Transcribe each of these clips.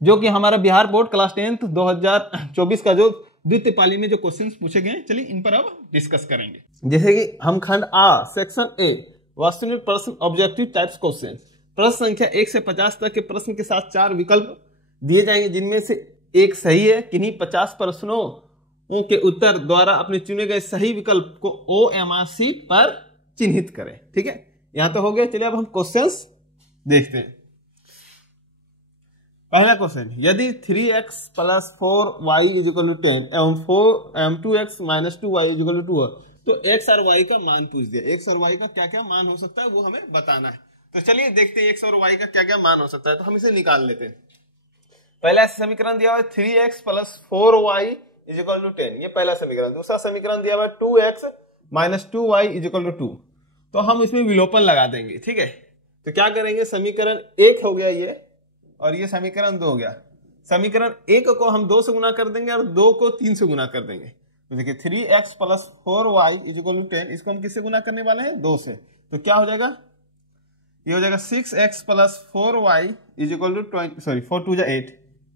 जो कि हमारा बिहार बोर्ड क्लास 10th 2024 का जो द्वितीय पाली में जो क्वेश्चंस पूछे गए, चलिए इन पर अब डिस्कस करेंगे। जैसे कि हम खंड आ सेक्शन ए वास्तविक प्रश्न ऑब्जेक्टिव टाइप्स क्वेश्चन, प्रश्न संख्या 1 से 50 तक के प्रश्न के साथ 4 विकल्प दिए जाएंगे, जिनमें से एक सही है। किन्हीं 50 प्रश्नों के उत्तर द्वारा अपने चुने गए सही विकल्प को OMR शीट पर चिन्हित करें। ठीक है, यहां तो हो गया। चलिए अब हम क्वेश्चंस देखते हैं। पहला क्वेश्चन, यदि 3x + 4y = 10 एवं 2x - 2y = 2 तो x और y का मान पूछ दिया। x और y का क्या क्या मान हो सकता है वो हमें बताना है। तो चलिए देखते हैं x और y का क्या क्या मान हो सकता है। तो हम इसे निकाल लेते हैं। पहला समीकरण दिया हुआ है 3x + 4y = 10, ये पहला समीकरण। दूसरा समीकरण दिया हुआ है 2x - 2y = 2। तो हम इसमें विलोपन लगा देंगे। ठीक है, तो क्या करेंगे, समीकरण 1 हो गया ये, और ये समीकरण 2 हो गया। समीकरण 1 को हम 2 से गुना कर देंगे और 2 को 3 से गुना कर देंगे। तो देखिए 3x + 4y = 10, इसको हम किससे गुना करने वाले हैं, 2 से। तो क्या हो जाएगा, ये हो जाएगा 6x + 4y = 20, सॉरी 4 2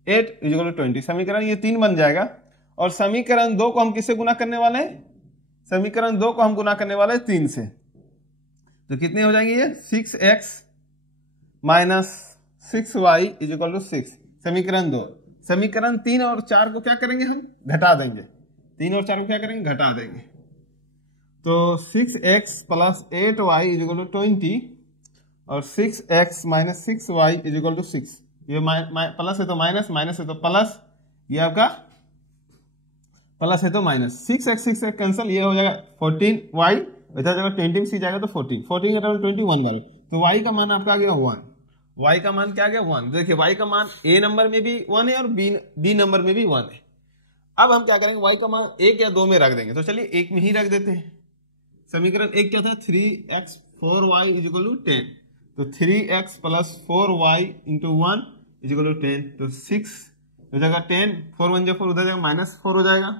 8 = 20। समीकरण ये 3 बन जाएगा। और समीकरण 2 को हम किससे गुना करने वाले हैं, समीकरण 2 को हम गुना करने वाले हैं 3 से। तो कितने हो जाएंगे, ये 6x - 6y = 6, समीकरण 2। समीकरण 3 और 4 को क्या करेंगे, हम घटा देंगे। 3 और 4 को क्या करेंगे, घटा देंगे। तो 6x + 8y = 20 और 6x - 6y = 6। ये प्लस है तो माइनस, माइनस है तो प्लस, ये आपका प्लस है तो माइनस। 6x 6x कैंसिल, ये हो जाएगा 14y, इधर जगह 20 से जाएगा तो 14 14 घटा 21 बार। तो y का मान आपका आ गया 1। y का मान क्या आ गया, 1। देखिए y का मान a नंबर में भी 1 है और b नंबर में भी 1 है। अब हम क्या करेंगे, y का मान 1 या 2 में रख देंगे। तो चलिए 1 में ही रख देते हैं। समीकरण 1 क्या था, 3x 4y = 10। तो 3x + 4y × 1 = 10। तो 6 हो जाएगा 10, 4 1 4, उधर जाएगा -4 हो जाएगा।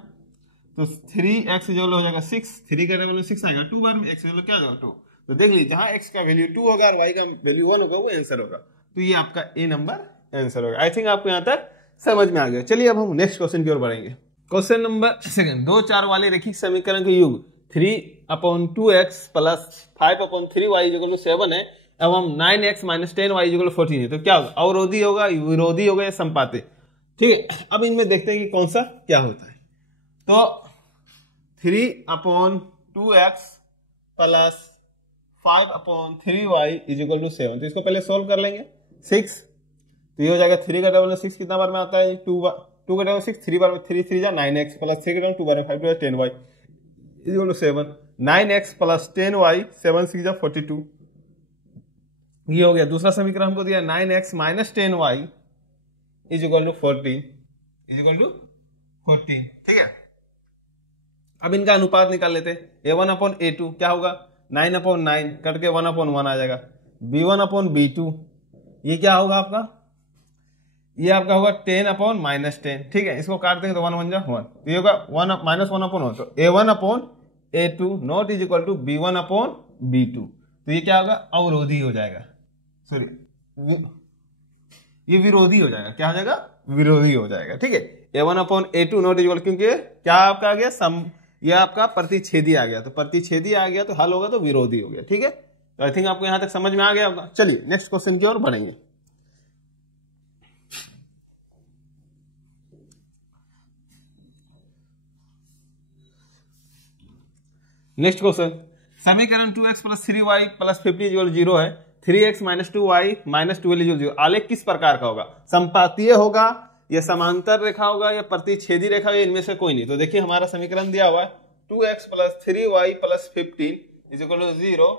तो 3x जो हो जाएगा 6, 3 का टेबल में 6 आएगा, 2 बार में x जो क्या होगा 2। तो देख लीजिए जहां x का वैल्यू 2 होगा और y का वैल्यू 1 होगा, वो आंसर होगा। तो ये आपका A नंबर आंसर होगा। आई थिंक आपको यहां तक समझ में आ गया। चलिए अब हम नेक्स्ट क्वेश्चन की ओर बढ़ेंगे। क्वेश्चन नंबर 2 2 4 वाले रैखिक समीकरण के युग 3/2x + 5/3y = 7 है एवं 9x - 10y = 14 है। तो क्या होगा, अवरोधी होगा, विरोधी होगा या संपाती। ठीक है, अब इनमें देखते हैं कि कौन सा क्या होता है। तो 3/2x + 5/3y = 7। तो इसको पहले सोल्व कर लेंगे। 6, तो ये हो जाएगा 3 का टेबल में 6 कितना बार में आता है, 2 का टेबल 6, 3 बार में 3 3 9x + 3 का टेबल 2 बार में 5 2 10y = 7। 9x + 10y 7 6 42, ये हो गया। दूसरा समीकरण हमको दिया 9x - 10y = 14। ठीक है, अब इनका अनुपात निकाल लेते हैं। A1/A2 क्या होगा, 9/9 कट के 1/1 आ जाएगा। B1/B2 ये क्या होगा आपका, ये आपका होगा 10/-10। ठीक है, इसको काट देंगे तो 1 1 जा 1, तो ये होगा -1/1। तो A1/A2 नॉट = B1/B2। तो ये क्या होगा, अवरोधी हो जाएगा, सॉरी ये विरोधी हो जाएगा। क्या हो जाएगा, विरोधी हो जाएगा। ठीक है, A1/A2 नॉट इक्वल, क्योंकि क्या आपका आ गया, यह आपका प्रतिच्छेदी आ गया। तो प्रतिच्छेदी आ गया तो हल होगा तो विरोधी हो गया। ठीक है, तो आई थिंक आपको यहां तक समझ में आ गया होगा। चलिए नेक्स्ट क्वेश्चन की ओर बढ़ेंगे। नेक्स्ट क्वेश्चन, समीकरण 2x + 3y + 50 = 0 है। 3x - 2y - 12 = 0। आलेख किस प्रकार का होगा, संपातीय होगा या समांतर रेखा होगा या प्रतिच्छेदी रेखा, इनमें से कोई नहीं। तो देखिए हमारा समीकरण दिया हुआ है 2x + 3y + 15 = 0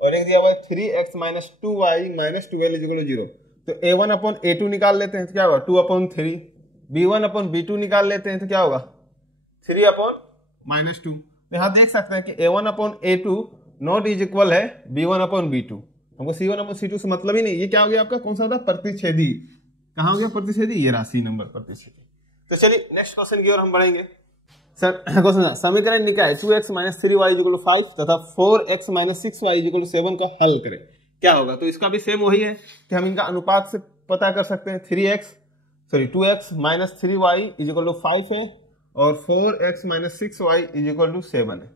और एक दिया हुआ है 3x - 2y - 12 = 0। तो A1/A2 निकाल लेते हैं तो क्या होगा 2/3। B1/B2 निकाल लेते हैं तो क्या होगा 3/-2। तो यहां देख सकते हैं कि A1/A2 नॉट इज इक्वल है B1/B2। हमको C1/C2 से मतलब ही नहीं। ये क्या हो गया आपका, कौन सा था, प्रतिच्छेदी। कहां हो गया प्रतिच्छेदी, ये राशि नंबर प्रतिच्छेदी। तो चलिए नेक्स्ट क्वेश्चन की ओर हम बढ़ेंगे। समीकरण निकाय 2x - 3y = 5 तथा 4x - 6y = 7 का हल करें, क्या होगा। तो इसका भी सेम वही है कि हम इनका अनुपात से पता कर सकते हैं। 3x sorry 2x minus 3y is equal to 5 है और 4x minus 6y is equal to 7 है।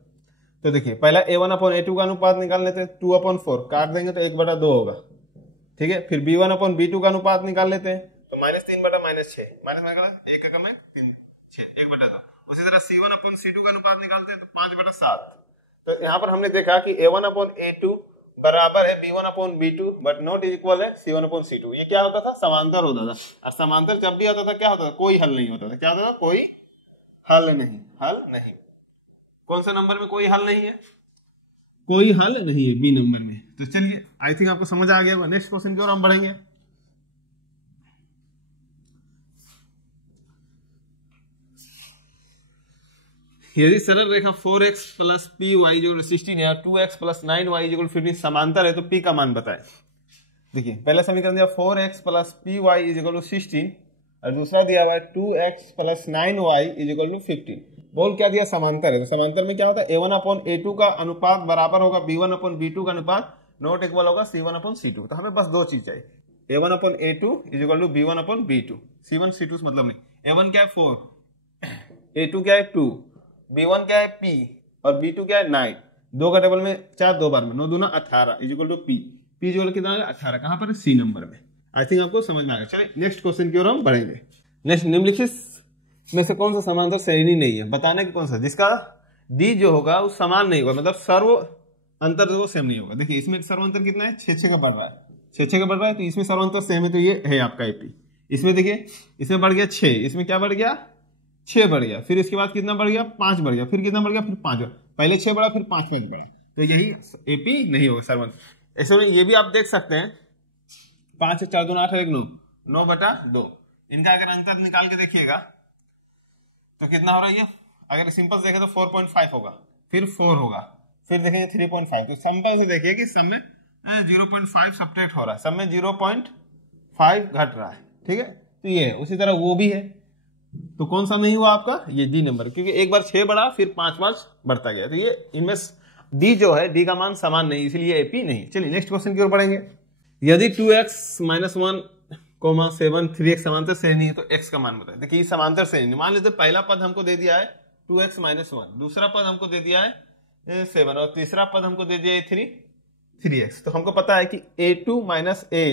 तो देखिए पहला a1 अपॉन a2 का अनुपात निकाल लेते हैं, 2 अपॉन 4 काट देंगे तो 1/2 होगा, ठीक है। फिर b1 अपॉन b2 का अनुपात निकाल लेते हैं, तो -3 बटा -6 माइनस एक का कम है 3 6 1/2। उसी तरह c1 अपॉन c2 का अनुपात निकालते हैं तो 5/7। तो यहाँ पर हमने देखा कि a1 अपॉन a2 बराबर है b1 upon b2 but not equal है c1 अपॉन c2। ये क्या होता था, समांतर होता था, और समांतर जब भी आता था क्या होता था, कोई हल नहीं होता था। क्या होता था, कोई हल नहीं। कौन सा नंबर में कोई हल नहीं है, कोई हल नहीं है बी नंबर में। तो चलिए आई थिंक आपको समझ आ गया। नेक्स्ट क्वेश्चन की ओर हम बढ़ेंगे। यदि सरल रेखा 4x प्लस पी वाई 16 या 2x प्लस 9y 15 समांतर है तो p का मान बताएं। देखिए पहला समीकरण दिया 4x प्लस पी वाई 16 और दूसरा दिया हुआ है 2x प्लस 9y 15। बोल क्या दिया, समांतर है। तो समांतर में क्या होता है, a1 अपॉन a2 का अनुपात बराबर होगा b1 अपॉन b2 का अनुपात, नॉट इक्वल होगा c1 अपॉन c2। तो हमें बस दो चीज चाहिए, a1 upon a2 b1 upon b2। c1 c2 मतलब नहीं। a1 क्या है 4, a2 क्या है 2, b1 क्या है p और b2 क्या है 9। 2 का टेबल में 4 2 बार में 9 दूना 18 इक्वल टू p जो कितना है 18, कहां पर है, सी नंबर में। आई थिंक आपको समझ में आ गया। चलिए नेक्स्ट क्वेश्चन की ओर हम बढ़ेंगे। नेक्स्ट, निम्नलिखित में से कौन सा समांतर श्रेणी नहीं है, बताने की कौन सा, जिसका डी जो होगा वो समान नहीं होगा, मतलब सर्व अंतर जो सेम नहीं होगा। देखिए इसमें सर्व अंतर कितना है, 6 का बढ़ रहा है, 6 का बढ़ रहा है, तो इसमें सर्व अंतर सेम है, तो ये है आपका एपी। इसमें देखिए इसमें बढ़ गया 6, इसमें क्या बढ़ गया 6 बढ़ गया, फिर इसके बाद कितना बढ़ गया 5 बढ़ गया, फिर कितना बढ़ गया फिर 5 बढ़, पहले 6 बढ़ा फिर 5 बढ़ा, तो यही एपी नहीं होगा सर्व अंतर। ऐसे में ये भी आप देख सकते हैं 5 4 2 8 1 9 9/2। इनका अगर अंतर निकाल के देखिएगा तो कितना हो रहा है ये, अगर सिंपल देखें तो 4.5 होगा, फिर 4 होगा, फिर देखेंगे 3.5। तो सिंपल से देखिए कि सब में 0.5 सब्ट्रैक्ट हो रहा है, सब में 0.5 घट रहा है, ठीक है। तो ये है, उसी तरह वो भी है। तो कौन सा नहीं हुआ आपका, ये डी नंबर, क्योंकि एक बार 6 बढ़ा फिर 5 बढ़ता गया, तो ये इनमें डी जो है, डी का मान समान नहीं, इसलिए एपी नहीं। चलिए नेक्स्ट क्वेश्चन की ओर बढ़ेंगे। यदि 2x - 1, 7 3x समांतर श्रेणी है तो x का मान बताएं। देखिए समांतर श्रेणी, मान लीजिए पहला पद हमको दे दिया है 2x - 1, दूसरा पद हमको दे दिया है 7 और तीसरा पद हमको दे दिया है 3x। तो हमको पता है कि a2 minus a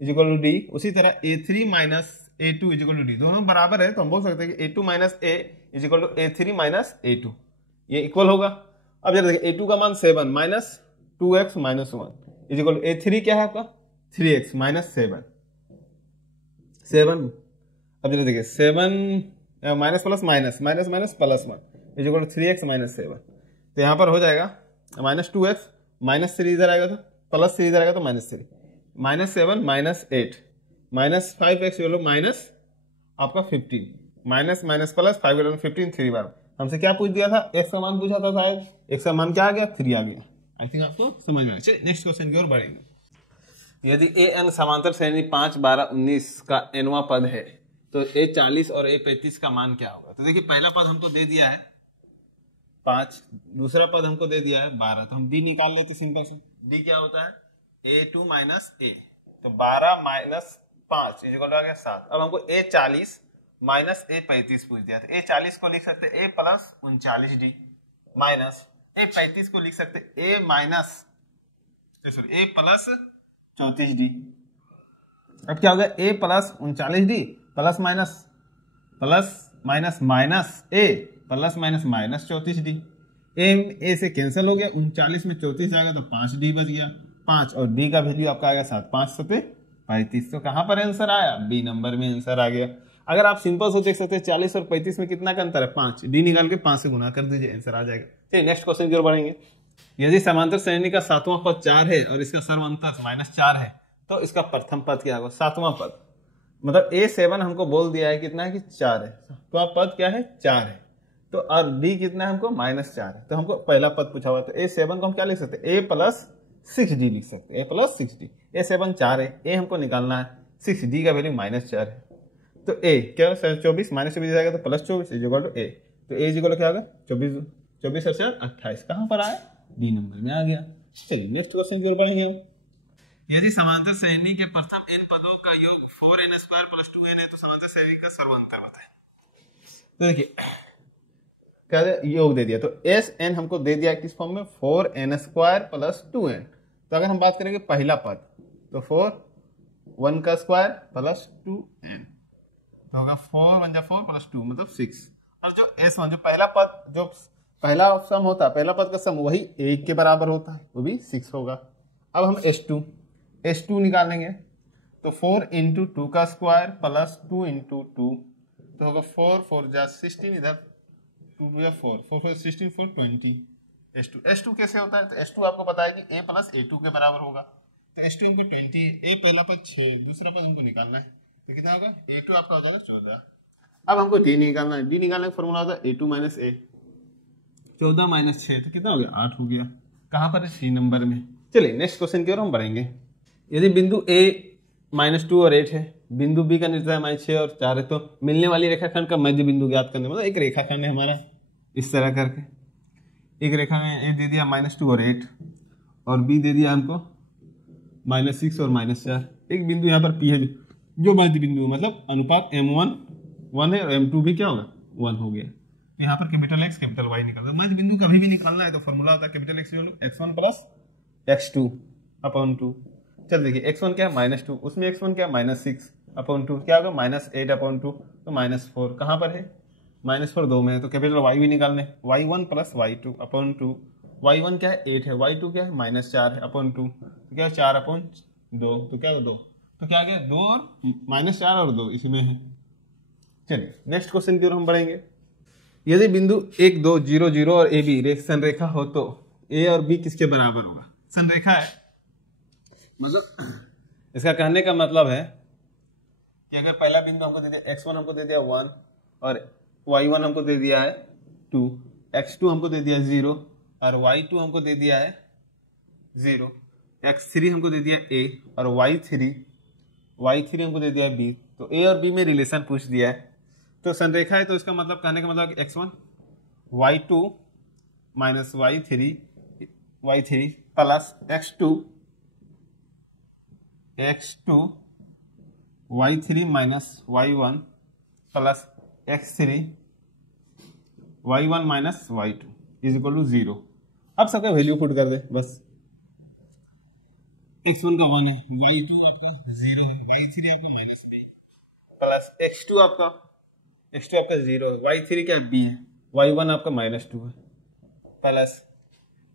is equal to D, उसी तरह a3 minus a2 is equal to D, दोनों बराबर है, तो हम बोल सकते हैं कि a2 minus a is equal to a3 minus a2, ये इक्वल होगा। अब जरा देखिए a2 का मान 7 minus 2x minus 1 is equal to a3 क्या है आपका 3x माइनस 7। अब जरा देखिए 7 minus plus minus minus minus plus 1 is equal to 3x minus 7। तो यहाँ पर हो जाएगा माइनस 2x माइनस 3 इधर आएगा, तो प्लस 3 इधर आएगा, तो minus 3 minus 7 minus 8 minus 5x minus आपका 15 माइनस माइनस प्लस 5 15 3 बार। हमसे क्या पूछ दिया था, x का मान पूछा था शायद, x का मान क्या आ गया 3 आ गया। आई थिंक आपको समझ में आया। चलिए नेक्स्ट क्वेश्चन की ओर बढ़ेंगे। यदि a n समांतर श्रेणी 5 12 19 का nवां पद है तो a 40 और a 35 का मान क्या होगा। तो देखिए पहला पद हमको दे दिया है 5, दूसरा पद हमको दे दिया है 12, तो हम d निकाल लेते सिंपल से। d क्या होता है a2 माइनस a, तो 12 माइनस 5 इक्वल आ गया 7। अब हमको a 40 माइनस a 35 पूछ दिया, तो a 40 को लिख सकते a plus 39d minus a 35 को लिख सकते a minus sorry a plus 34d। अब क्या होगा a plus 39d plus minus minus a plus minus minus 34d। a से कैंसिल हो गया, 39 में 34 जाएगा तो 5d बच गया, 5 और d का वैल्यू आपका आ गया 7, 5 7 35। तो कहां पर आंसर आया, बी नंबर में आंसर आ गया। अगर आप सिंपल से देख सकते हैं 40 और 35 में कितना का अंतर है 5, डी निकाल के 5 से गुना कर दीजिए, आंसर आ जाएगा। चलिए नेक्स्ट क्वेश्चन की ओर बढ़ेंगे। यदि समांतर श्रेणी का 7वां पद 4 है और इसका सर्व अंतर -4 है तो इसका प्रथम पद क्या होगा, 7वां पद, मतलब a7 हमको बोल दिया है कितना है कि 4 है, तो आप पद क्या है 4 है, तो और d कितना है हमको -4 है, तो हमको पहला पद पूछा हुआ है, तो a7 को हम क्या लिख सकते हैं a प्लस 6d लिख सकते हैं, a प्लस 6d। a7 4 है, a हमको निकालना है 6d का वैल्यू -4 है, तो a क्या है 24 माइनस 24 जाएगा तो plus 24 is equal to a, तो a इज इक्वल टू क्या होगा 24 और 28, कहां पर आया डी नंबर में आ गया। चलिए नेक्स्ट क्वेश्चन की ओर बढ़ेंगे हम। यदि समांतर श्रेणी के प्रथम n पदों का योग 4n² + 2n है तो समांतर श्रेणी का सर्वांतर बताएं। तो देखिए क्या योग दे दिया, तो Sn हमको दे दिया किस फॉर्म में, 4n² + 2n। तो अगर हम बात करेंगे पहला पद तो 4 1 का स्क्वायर प्लस 2n तो होगा 4 1 जा 4 + 2 मतलब 6। और जो S1 जो पहला पद, जो पहला सम होता है, पहला पद का सम वही 1 के बराबर होता है, वो भी 6 होगा। अब हम S2 निकालेंगे तो 4 × 2 का स्क्वायर प्लस 2 × 2 तो होगा 4 4 जा 16, इधर 2 2 जा 4 4 4 16 4 20। S2 कैसे होता है, तो S2 आपको पता है कि A + A2 के बराबर होगा। तो S2 हमको 20, A पहला पद 6, दूसरा पद हमको निकालना है, तो कितना होगा, A2 आपका हो जाएगा 14। अब हमको D निकालना है, D निकालने का फॉर्मूला होता है A2 - A, 14 - 6 तो कितना हो गया, 8 हो गया। कहाँ पर है, C नंबर में। चलिए नेक्स्ट क्वेश्चन की ओर हम बढ़ेंगे। यदि बिंदु A -2 और 8 है, बिंदु B का निर्धारक -6 और 4 है, तो मिलने वाली रेखाखंड का मध्य बिंदु ज्ञात करने, मतलब एक रेखाखंड है हमारा इस तरह करके, एक रेखाखंड A दे दिया -2 और 8 और B दे दिया हमको -6 और -4। एक बिंदु यहाँ पर P है जो मध्य बिंदु, मतलब अनुपात M1 1 है और M2 भी क्या होगा, 1 हो गया। यहाँ पर X Y निकाल दो। मध्य बिंदु कभी भी निकालना है तो फॉर्मूला होता है X x1 + x2/2। चल देखिए x1 क्या है, -2, उसमें x1 क्या है, -6/2, क्या होगा, -8/2 तो -4 कहाँ पर है, -4 2 में है, तो Y भी निकालने, y1 + y2/2। y1 क्या है, 8 है, y2 क्या है, -4/2 तो क्या है, 4/2 तो क्या है 2, तो क्या आ गया 2 और -4 और 2 इसी में है। चलिए नेक्स्ट क्वेश्चन की ओर हम बढ़ेंगे। यदि बिंदु 1 2 0 0 और AB संरेखा हो तो A और B किसके बराबर होगा। संरेखा है मतलब इसका कहने का मतलब है कि अगर पहला बिंदु हमको दे दिया x1 हमको दे दिया 1 और y1 हमको दे दिया है 2, x2 हमको दे दिया 0 और y2 हमको दे दिया है 0, x3 हमको दे दिया A और y3 हमको दे दिया B, तो A और B में रिलेशन पूछ दिया है तो संरेखा है, तो इसका मतलब कहने का मतलब x1 y2 - y3 plus x2 y3 - y1 plus x3 y1 - y2 = 0। अब सबका वैल्यू पुट कर दे बस। x1 का 1 है, y2 आपका 0 है, y3 आपका -b प्लस x2 आपका 0 है, y3 क्या b है, y1 आपका -2 है प्लस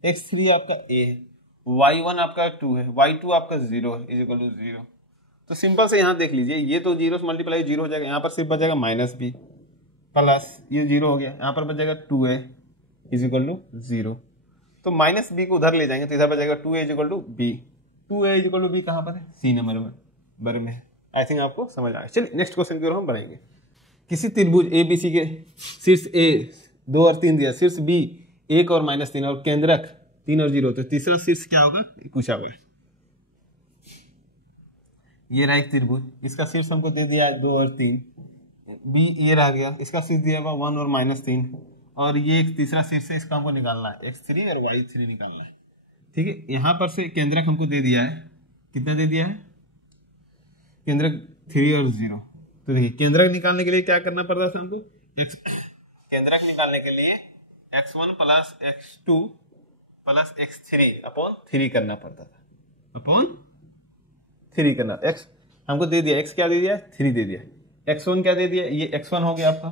x3 आपका a है, y1 आपका 2 है, y2 आपका 0 है = 0। तो सिंपल से यहाँ देख लीजिए, ये तो 0 से मल्टीप्लाई 0 हो जाएगा, यहाँ पर सिर्फ बचेगा -b प्लस ये 0 हो गया, यहाँ पर बचेगा 2a = 0। तो -b को उधर ले जाएंगे तो इधर बचेगा 2a = b। 2a = b कहाँ पर है, C नंबर में है। आई थिंक आपको समझ आया। चलिए नेक्स्ट क्वेश्चन की ओर हम बढ़ेंगे। किसी त्रिभुज ABC के शीर्ष A 2 और 3 दिया, शीर्ष B 1 और -3 और केंद्रक 3 और 0, तो तीसरा शीर्ष क्या होगा पूछा हुआ है। ये रहा एक त्रिभुज, इसका शीर्ष हमको दे दिया है 2 और 3, B ये रह गया, इसका शीर्ष दिया हुआ 1 और -3 और ये एक तीसरा शीर्ष है, इसका हमको निकालना है x3 और y3 निकालना है। ठीक है, यहाँ पर से केंद्रक हमको दे दिया है, कितना दे दिया है, केंद्रक 3 और 0। तो देखिए केंद्रक निकालने के लिए क्या करना पड़ता था हमको, केंद्रक निकालने के लिए x1 + x2 + x3/3 करना पड़ता था, /3 करना। x हमको दे दिया, x क्या दे दिया, 3 दे दिया, x1 क्या दे दिया, ये x1 हो गया आपका,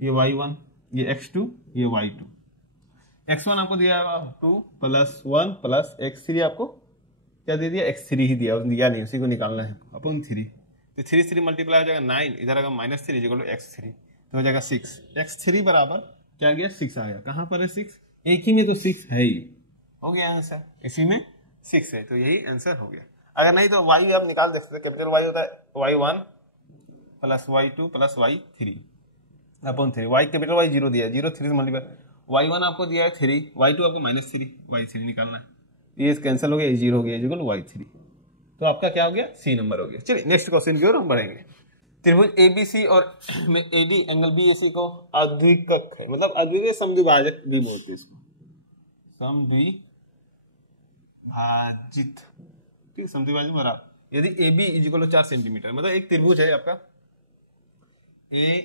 ये y1, ये x2, ये y2। x1 आपको दिया 2 + 1 + x3 आपको क्या दे दिया, x3 ही दिया नहीं, उसी को निकालना है /3। तो 3 मल्टीप्लाई हो जाएगा 9, इधर आएगा -3 = x3 तो हो जाएगा 6। x3 बराबर क्या गया, 6 आ गया। कहाँ पर है 6, एक ही में तो 6 है ही, हो गया आंसर, इसी में 6 है तो यही आंसर हो गया। अगर नहीं तो y आप निकाल सकते हैं, कैपिटल Y होता है y1 + y2 + y3/3, y capital Y 0 दिया है, 0 3 से मल्टीप्लाई, y1 आपको दिया है 3, y2 आपको -3, y3 निकालना है, ये कैंसिल हो गया, ये 0 हो गया = y3, तो आपका क्या हो गया, C नंबर हो गया। चलिए नेक्स्ट क्वेश्चन की ओर हम बढ़ेंगे। त्रिभुज ABC और में AD एंगल BAC को अद्विकक है, मतलब अद्वितीय समद्विभाजक भी बोलते हैं इसको, समद्विभाजित। ठीक, समद्विभाजक बराबर। यदि A B is equal to 4 centimetre, मतलब एक त्रिभुज है आपका ए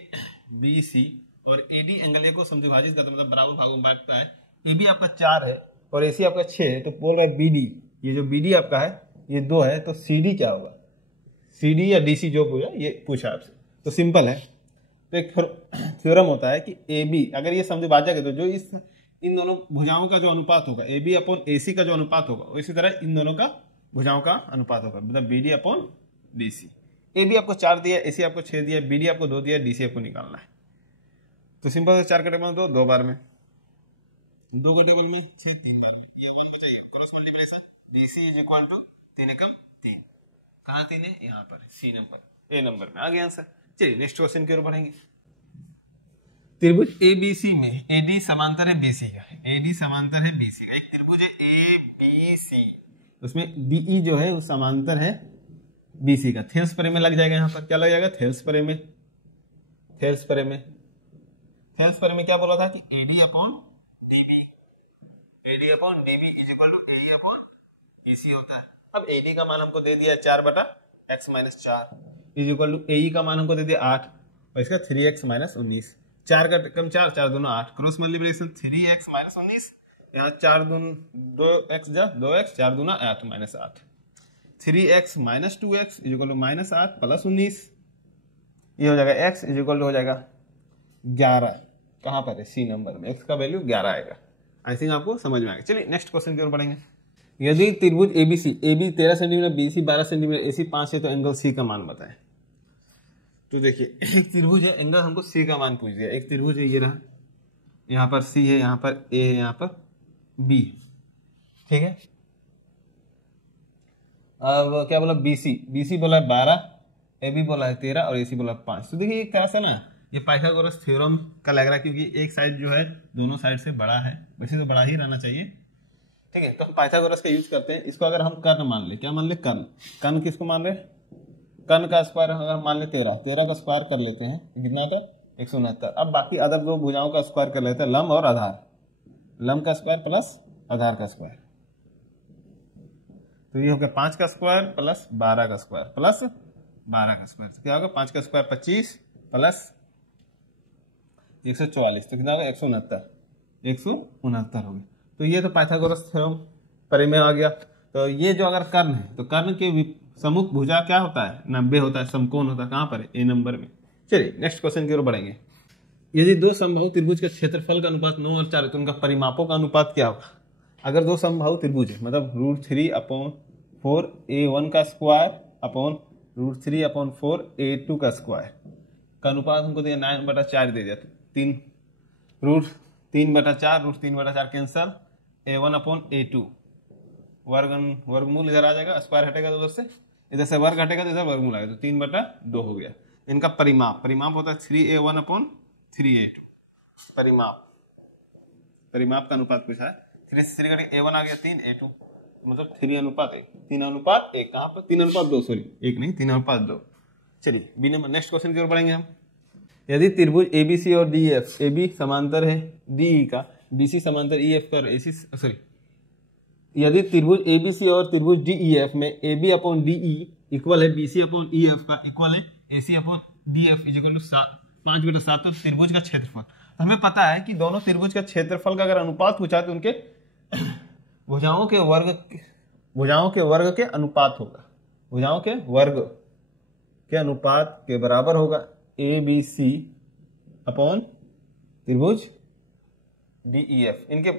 बी सी और ए डी एंगल ए को समद्विभाजित करता है, मतलब बराबर भागों में बांटता है। ए बी आपका 4 है और ए सी आपका 6 है, तो बोल रहा है बी डी, ये जो बी डी आपका है ये 2 है, तो सी डी क्या होगा, सी डी या डी सी जो पूछा, ये पूछा आपसे, तो सिंपल है। तो एक थ्योरम होता है कि ए बी अगर ये समद्विभाजक है तो जो इन दोनों भुजाओं का जो अनुपात होगा ए बी अपॉन ए सी का जो अनुपात होगा, इसी तरह इन दोनों का भुजाओं का अनुपात होगा, मतलब B D upon D C. A B आपको 4 दिया, ए सी आपको 6 दिया, बी डी आपको 2 दिया, डी सी आपको निकालना है। तो सिंपल से 4 का टेबल 2 बार में, 2 का टेबल में 6 3 बार में, ये 1 बचाइए, cross multiplication D C is equal to 3 एकम 3। कहाँ 3 है, यहाँ पर सी नंबर, ए नंबर में आ गया आंसर। चलिए नेक्स्ट क्वेश्चन की ओर बढ़ेंगे। त्रिभुज एबीसी में एडी समांतर है बीसी का, एडी समांतर है बीसी का। एक त्रिभुज है एबीसी, उसमें डीई जो है वो समांतर है बीसी का। थेल्स प्रमेय लग जाएगा, यहाँ पर क्या लग जाएगा, थेल्स प्रमेय। थेल्स प्रमेय, थेल्स प्रमेय क्या बोला था कि AD upon DB, AD upon DB is equal to AE upon EC होता है। अब एडी का मान हमको दे दिया 4/x-4 इज इक्वल टू एई का मान हमको दे दिया 8 और इसका 3x-19। 4 का कम 4, 4 दूना 8, क्रॉस मल्टीप्लिकेशन 3x-19, यहाँ 4 दून 2x जा 2x, 4 दूना 8 -8, 3x-2x is equal to -8 plus 19, ये हो जाएगा x इज इक्वल टू हो जाएगा 11। कहाँ पर है, सी नंबर में x का वैल्यू 11 आएगा। आई थिंक आपको समझ में आएगा। चलिए नेक्स्ट क्वेश्चन की ओर बढ़ेंगे। यदि त्रिभुज ABC, AB 13 centimetre, BC 12 centimetre, AC 5 है, तो एंगल सी का मान बताएं। तो देखिए एक त्रिभुज है, एंगल हमको सी का मान पूछ दिया। एक त्रिभुज है, ये रहा, यहाँ पर सी है, यहाँ पर ए है, यहाँ पर बी, ठीक है। अब क्या बोला, बीसी, बीसी बोला है 12, ए बी बोला है 13 और एसी बोला है 5। तो देखिए ये कैसा ना, ये पाइथागोरस थ्योरम का लग रहा है, क्योंकि एक साइड जो है दोनों साइड से बड़ा है, वैसे तो बड़ा ही रहना चाहिए, ठीक है। तो हम पाइथागोरस का यूज करते हैं। इसको अगर हम कर्ण मान ले, क्या मान ले, कर्ण। कर्ण किसको मान रहे, कर्ण का स्क्वायर अगर मान ले 13, 13 का स्क्वायर कर लेते हैं, कितना का 169। अब बाकी अदर दो भुजाओं का स्क्वायर कर लेते हैं, लंब और आधार, लंब का स्क्वायर प्लस आधार का स्क्वायर। तो ये हो गया 5 का स्क्वायर प्लस 12 का स्क्वायर प्लस 12 का स्क्वायर, तो क्या होगा 5 का स्क्वायर 25 प्लस 144, तो कितना होगा 169 हो गया। तो ये तो पाइथागोरस थ्योरम प्रमेय आ गया। तो ये जो अगर कर्ण है, तो कर्ण के सम्मुख भुजा क्या होता है, 90 होता है, समकोण होता है। कहाँ पर है, ए नंबर में। चलिए नेक्स्ट क्वेश्चन की ओर बढ़ेंगे। यदि दो समबाहु त्रिभुज का क्षेत्रफल का अनुपात 9 और 4 है, तो उनका परिमापों का अनुपात क्या होगा। अगर दो समबाहु त्रिभुज है, मतलब √3/4 A1 का स्क्वायर अपॉन √3/4 A2 का स्क्वायर का अनुपात हमको दिया 9/4 दे दिया। तो 3/4 √3/4 कैंसल, A1/A2 वर्गमूल इधर आ जाएगा, स्क्वायर हटेगा तो उधर से वर्ग हटेगा तो इधर वर्गमूल आएगा, तो 3/2 हो गया। इनका परिमाप होता है 3A1/3A2। परिमाप का अनुपात पूछा है। 3 A1 आ गया 3, A2 मतलब 3:1, 3:1। कहाँ पर 3:2, सॉरी 1 नहीं 3:2। चलिए बी नंबर, नेक्स्ट क्वेश्चन की ओर बढ़ेंगे हम। यदि त्रिभुज एबीसी और डीएफ, एबी समांतर है डीई का, बीसी समांतर ईएफ का, और एसी सॉरी, यदि त्रिभुज एबीसी और त्रिभुज डीईएफ में एबी अपॉन डीई इक्वल है बीसी अपॉन ईएफ का इक्वल है AC upon DF is equal to 5/7, तो त्रिभुज का क्षेत्रफल। हमें पता है कि दोनों त्रिभुज का क्षेत्रफल का अगर अनुपात पूछा तो उनके भुजाओं के वर्ग के अनुपात होगा, भुजाओं के वर्ग के अनुपात के बराबर होगा ए बी सी अपॉन त्रिभुज डीईएफ। इनके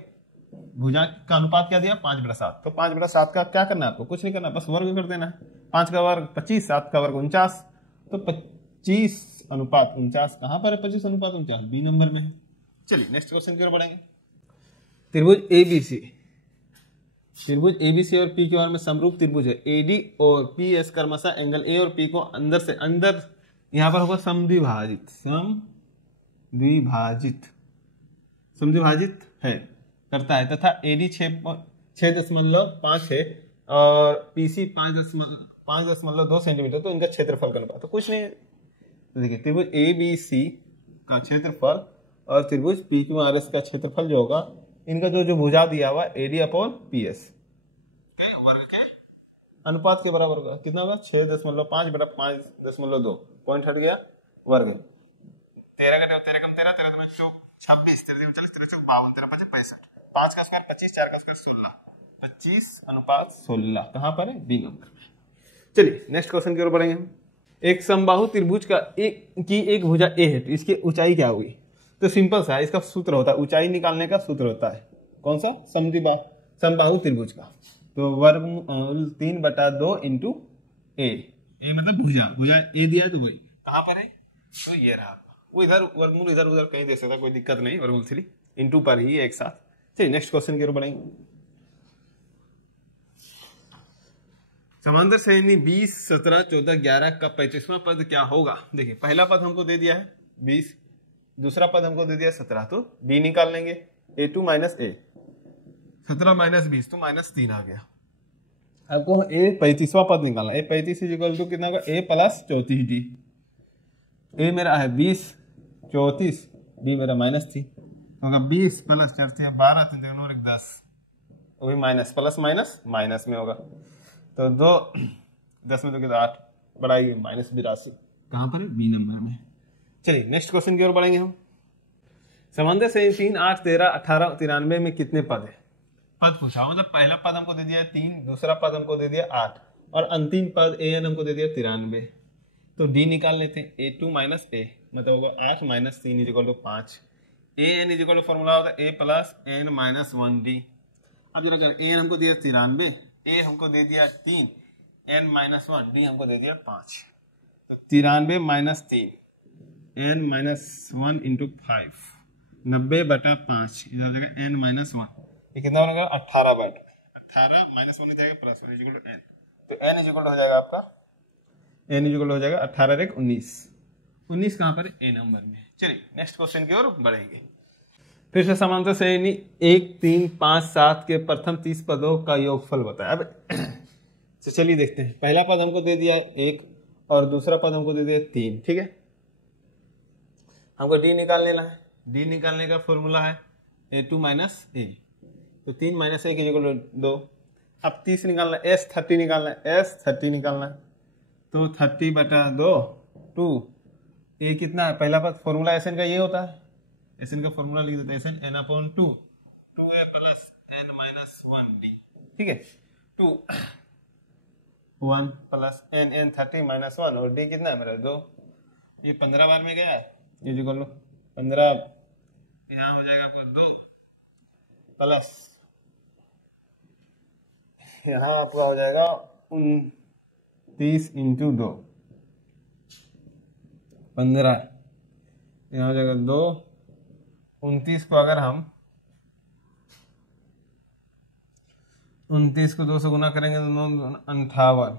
भुजा का अनुपात क्या दिया 5/7। तो 5/7 का क्या करना है आपको, कुछ नहीं करना, बस वर्ग कर देना है। 5 का वर्ग 25, 7 का वर्ग 49, तो 25/49 कहां पर है, 25/49 बी नंबर में है। चलिए नेक्स्ट क्वेश्चन की ओर बढ़ेंगे। त्रिभुज एबीसी और पी क्यू आर में समरूप त्रिभुज है। एडी और पी एस क्रमशः एंगल ए और पी को अंदर से अंदर यहां पर होगा समद्विभाजित है करता है, तथा एडी 6.5 है और पीसी 5.2 सेंटीमीटर, तो इनका क्षेत्रफल का अनुपात तो कुछ नहीं है। तो देखिए त्रिभुज ए बी सी का क्षेत्रफल और त्रिभुज पी क्यू आर एस का क्षेत्रफल जो होगा, इनका जो भुजा दिया हुआ एडी अपॉन पी एस वर्ग के अनुपात के बराबर होगा। कितना होगा 6.5 बटा 5.2 पॉइंट हट गया वर्ग। 13 का 13 कम 13 13 में 26 13 40 13 52 13 5 65 5 का स्क्वायर 25 4 का स्क्वायर 16 25:16 कहां पर है बी नंबर में। चलिए नेक्स्ट क्वेश्चन की ओर बढ़ेंगे हम। एक समबाहु त्रिभुज का एक भुजा ए है तो इसकी ऊंचाई क्या होगी। तो सिंपल सा है, इसका सूत्र होता है, ऊंचाई निकालने का सूत्र होता है कौन सा, समबाहु त्रिभुज का। तो वर्गमूल 3/2 इंटू ए मतलब भुजा ए दिया है तो वही कहां पर है, तो ये रहा वो इधर वर्गमूल इधर उधर कहीं दे सकता, कोई दिक्कत नहीं, वर्गमूल 3 इंटू पर ही एक साथ। चलिए नेक्स्ट क्वेश्चन की ओर बढ़ेंगे। समांतर श्रेणी 20 17 14 11 का 35वां पद क्या होगा। देखिए पहला पद हमको दे दिया है 20, दूसरा पद हमको दे दिया 17, तो b निकाल लेंगे a2 माइनस a 17 माइनस 20 तो -3 आ गया। आपको a 35वां पद निकालना, a 35 इक्वल टू कितना होगा a प्लस 34d। a मेरा है 20 34 d मेरा -3 होगा 20 प्लस 4 12 3 और 10 वो भी माइनस प्लस माइनस में होगा। तो 2 10 में 2 कितना 8 बढ़ाइए -82 कहां पर है बी नंबर में। चलिए नेक्स्ट क्वेश्चन की ओर बढ़ेंगे हम। समांतर से 3 8 13 18 93 में कितने पद है। पद पूछा मतलब पहला पद हमको दे दिया 3, दूसरा पद हमको दे दिया 8 और अंतिम पद an हमको दे दिया 93। तो d निकाल लेते हैं a2 माइनस a मतलब होगा 8 minus 3 equal to 5। an equal to formula होता है a plus n minus 1d। अब जरा कर an हमको दिया 93, a हमको दे दिया 3, n माइनस 1 d हमको दे दिया 5। तो 93 माइनस 3 n माइनस 1 इंटू 5 90/5 इधर जगह n माइनस 1 ये कितना होगा 18/18 माइनस 1 जाएगा प्लस 1 इक्वल टू n। तो n इक्वल हो जाएगा आपका n इक्वल हो जाएगा 18 1 19 19 कहां पर a नंबर में। चलिए नेक्स्ट क्वेश्चन की ओर बढ़ेंगे। फिर से समांतर श्रेणी 1 3 5 7 के प्रथम 30 पदों का योगफल बताया। अब तो चलिए देखते हैं। पहला पद हमको दे दिया 1 और दूसरा पद हमको दे दिया 3, ठीक है। हमको d निकाल लेना है, d निकालने का फॉर्मूला है a2 माइनस a। तो 3 माइनस 1 इक्वल टू 2। अब 30 निकालना है, s30 निकालना है, s30 निकालना है। तो 30/2 2 ये कितना है पहला पद, फॉर्मूला SN का ये होता है, SN का फॉर्मूला लिख देते हैं SN n/2 2a plus n minus 1d, ठीक है। 2 1 प्लस n 30 माइनस 1 और d कितना है मेरा 2। ये 15 बार में गया है, ये इक्वल टू 15 यहाँ हो जाएगा आपको 2 प्लस यहाँ आपका हो जाएगा 29 इंटू 2 15 यहाँ हो जाएगा 2 29 को अगर हम 29 को 2 से गुना करेंगे तो 58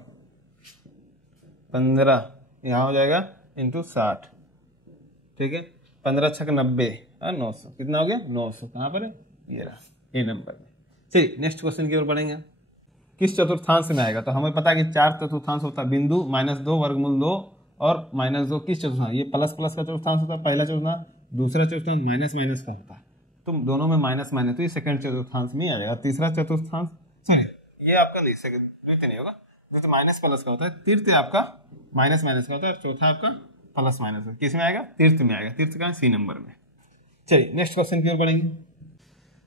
15 यहाँ हो जाएगा इंटू 60, ठीक है। 15 छक 90 और 900 कितना हो गया 900 कहाँ पर है ये रहा ए नंबर में। चलिए नेक्स्ट क्वेश्चन की ओर बढ़ेंगे। किस चतुर्थांश में आएगा। तो हमें पता है कि 4 चतुर्थांश होता है, बिंदु -2 वर्गमूल 2 और -2 किस चतुर्थांश, ये प्लस प्लस का चतुर्थांश होता है पहला चतुर्थांश, दूसरा चतुर्थांश माइनस माइनस का होता है। तो दोनों में माइनस माइनस तो ये सेकंड चतुर्थांश में आ जाएगा। तीसरा चतुर्थांश चलिए ये आपका नहीं, सेकंड द्वितीय नहीं होगा, द्वितीय माइनस प्लस का होता है, तृतीय आपका माइनस माइनस का होता है और चौथा आपका प्लस माइनस का। किस में आएगा तीर्थ में आएगा, तीर्थ का सी नंबर में। चलिए नेक्स्ट क्वेश्चन की ओर बढ़ेंगे।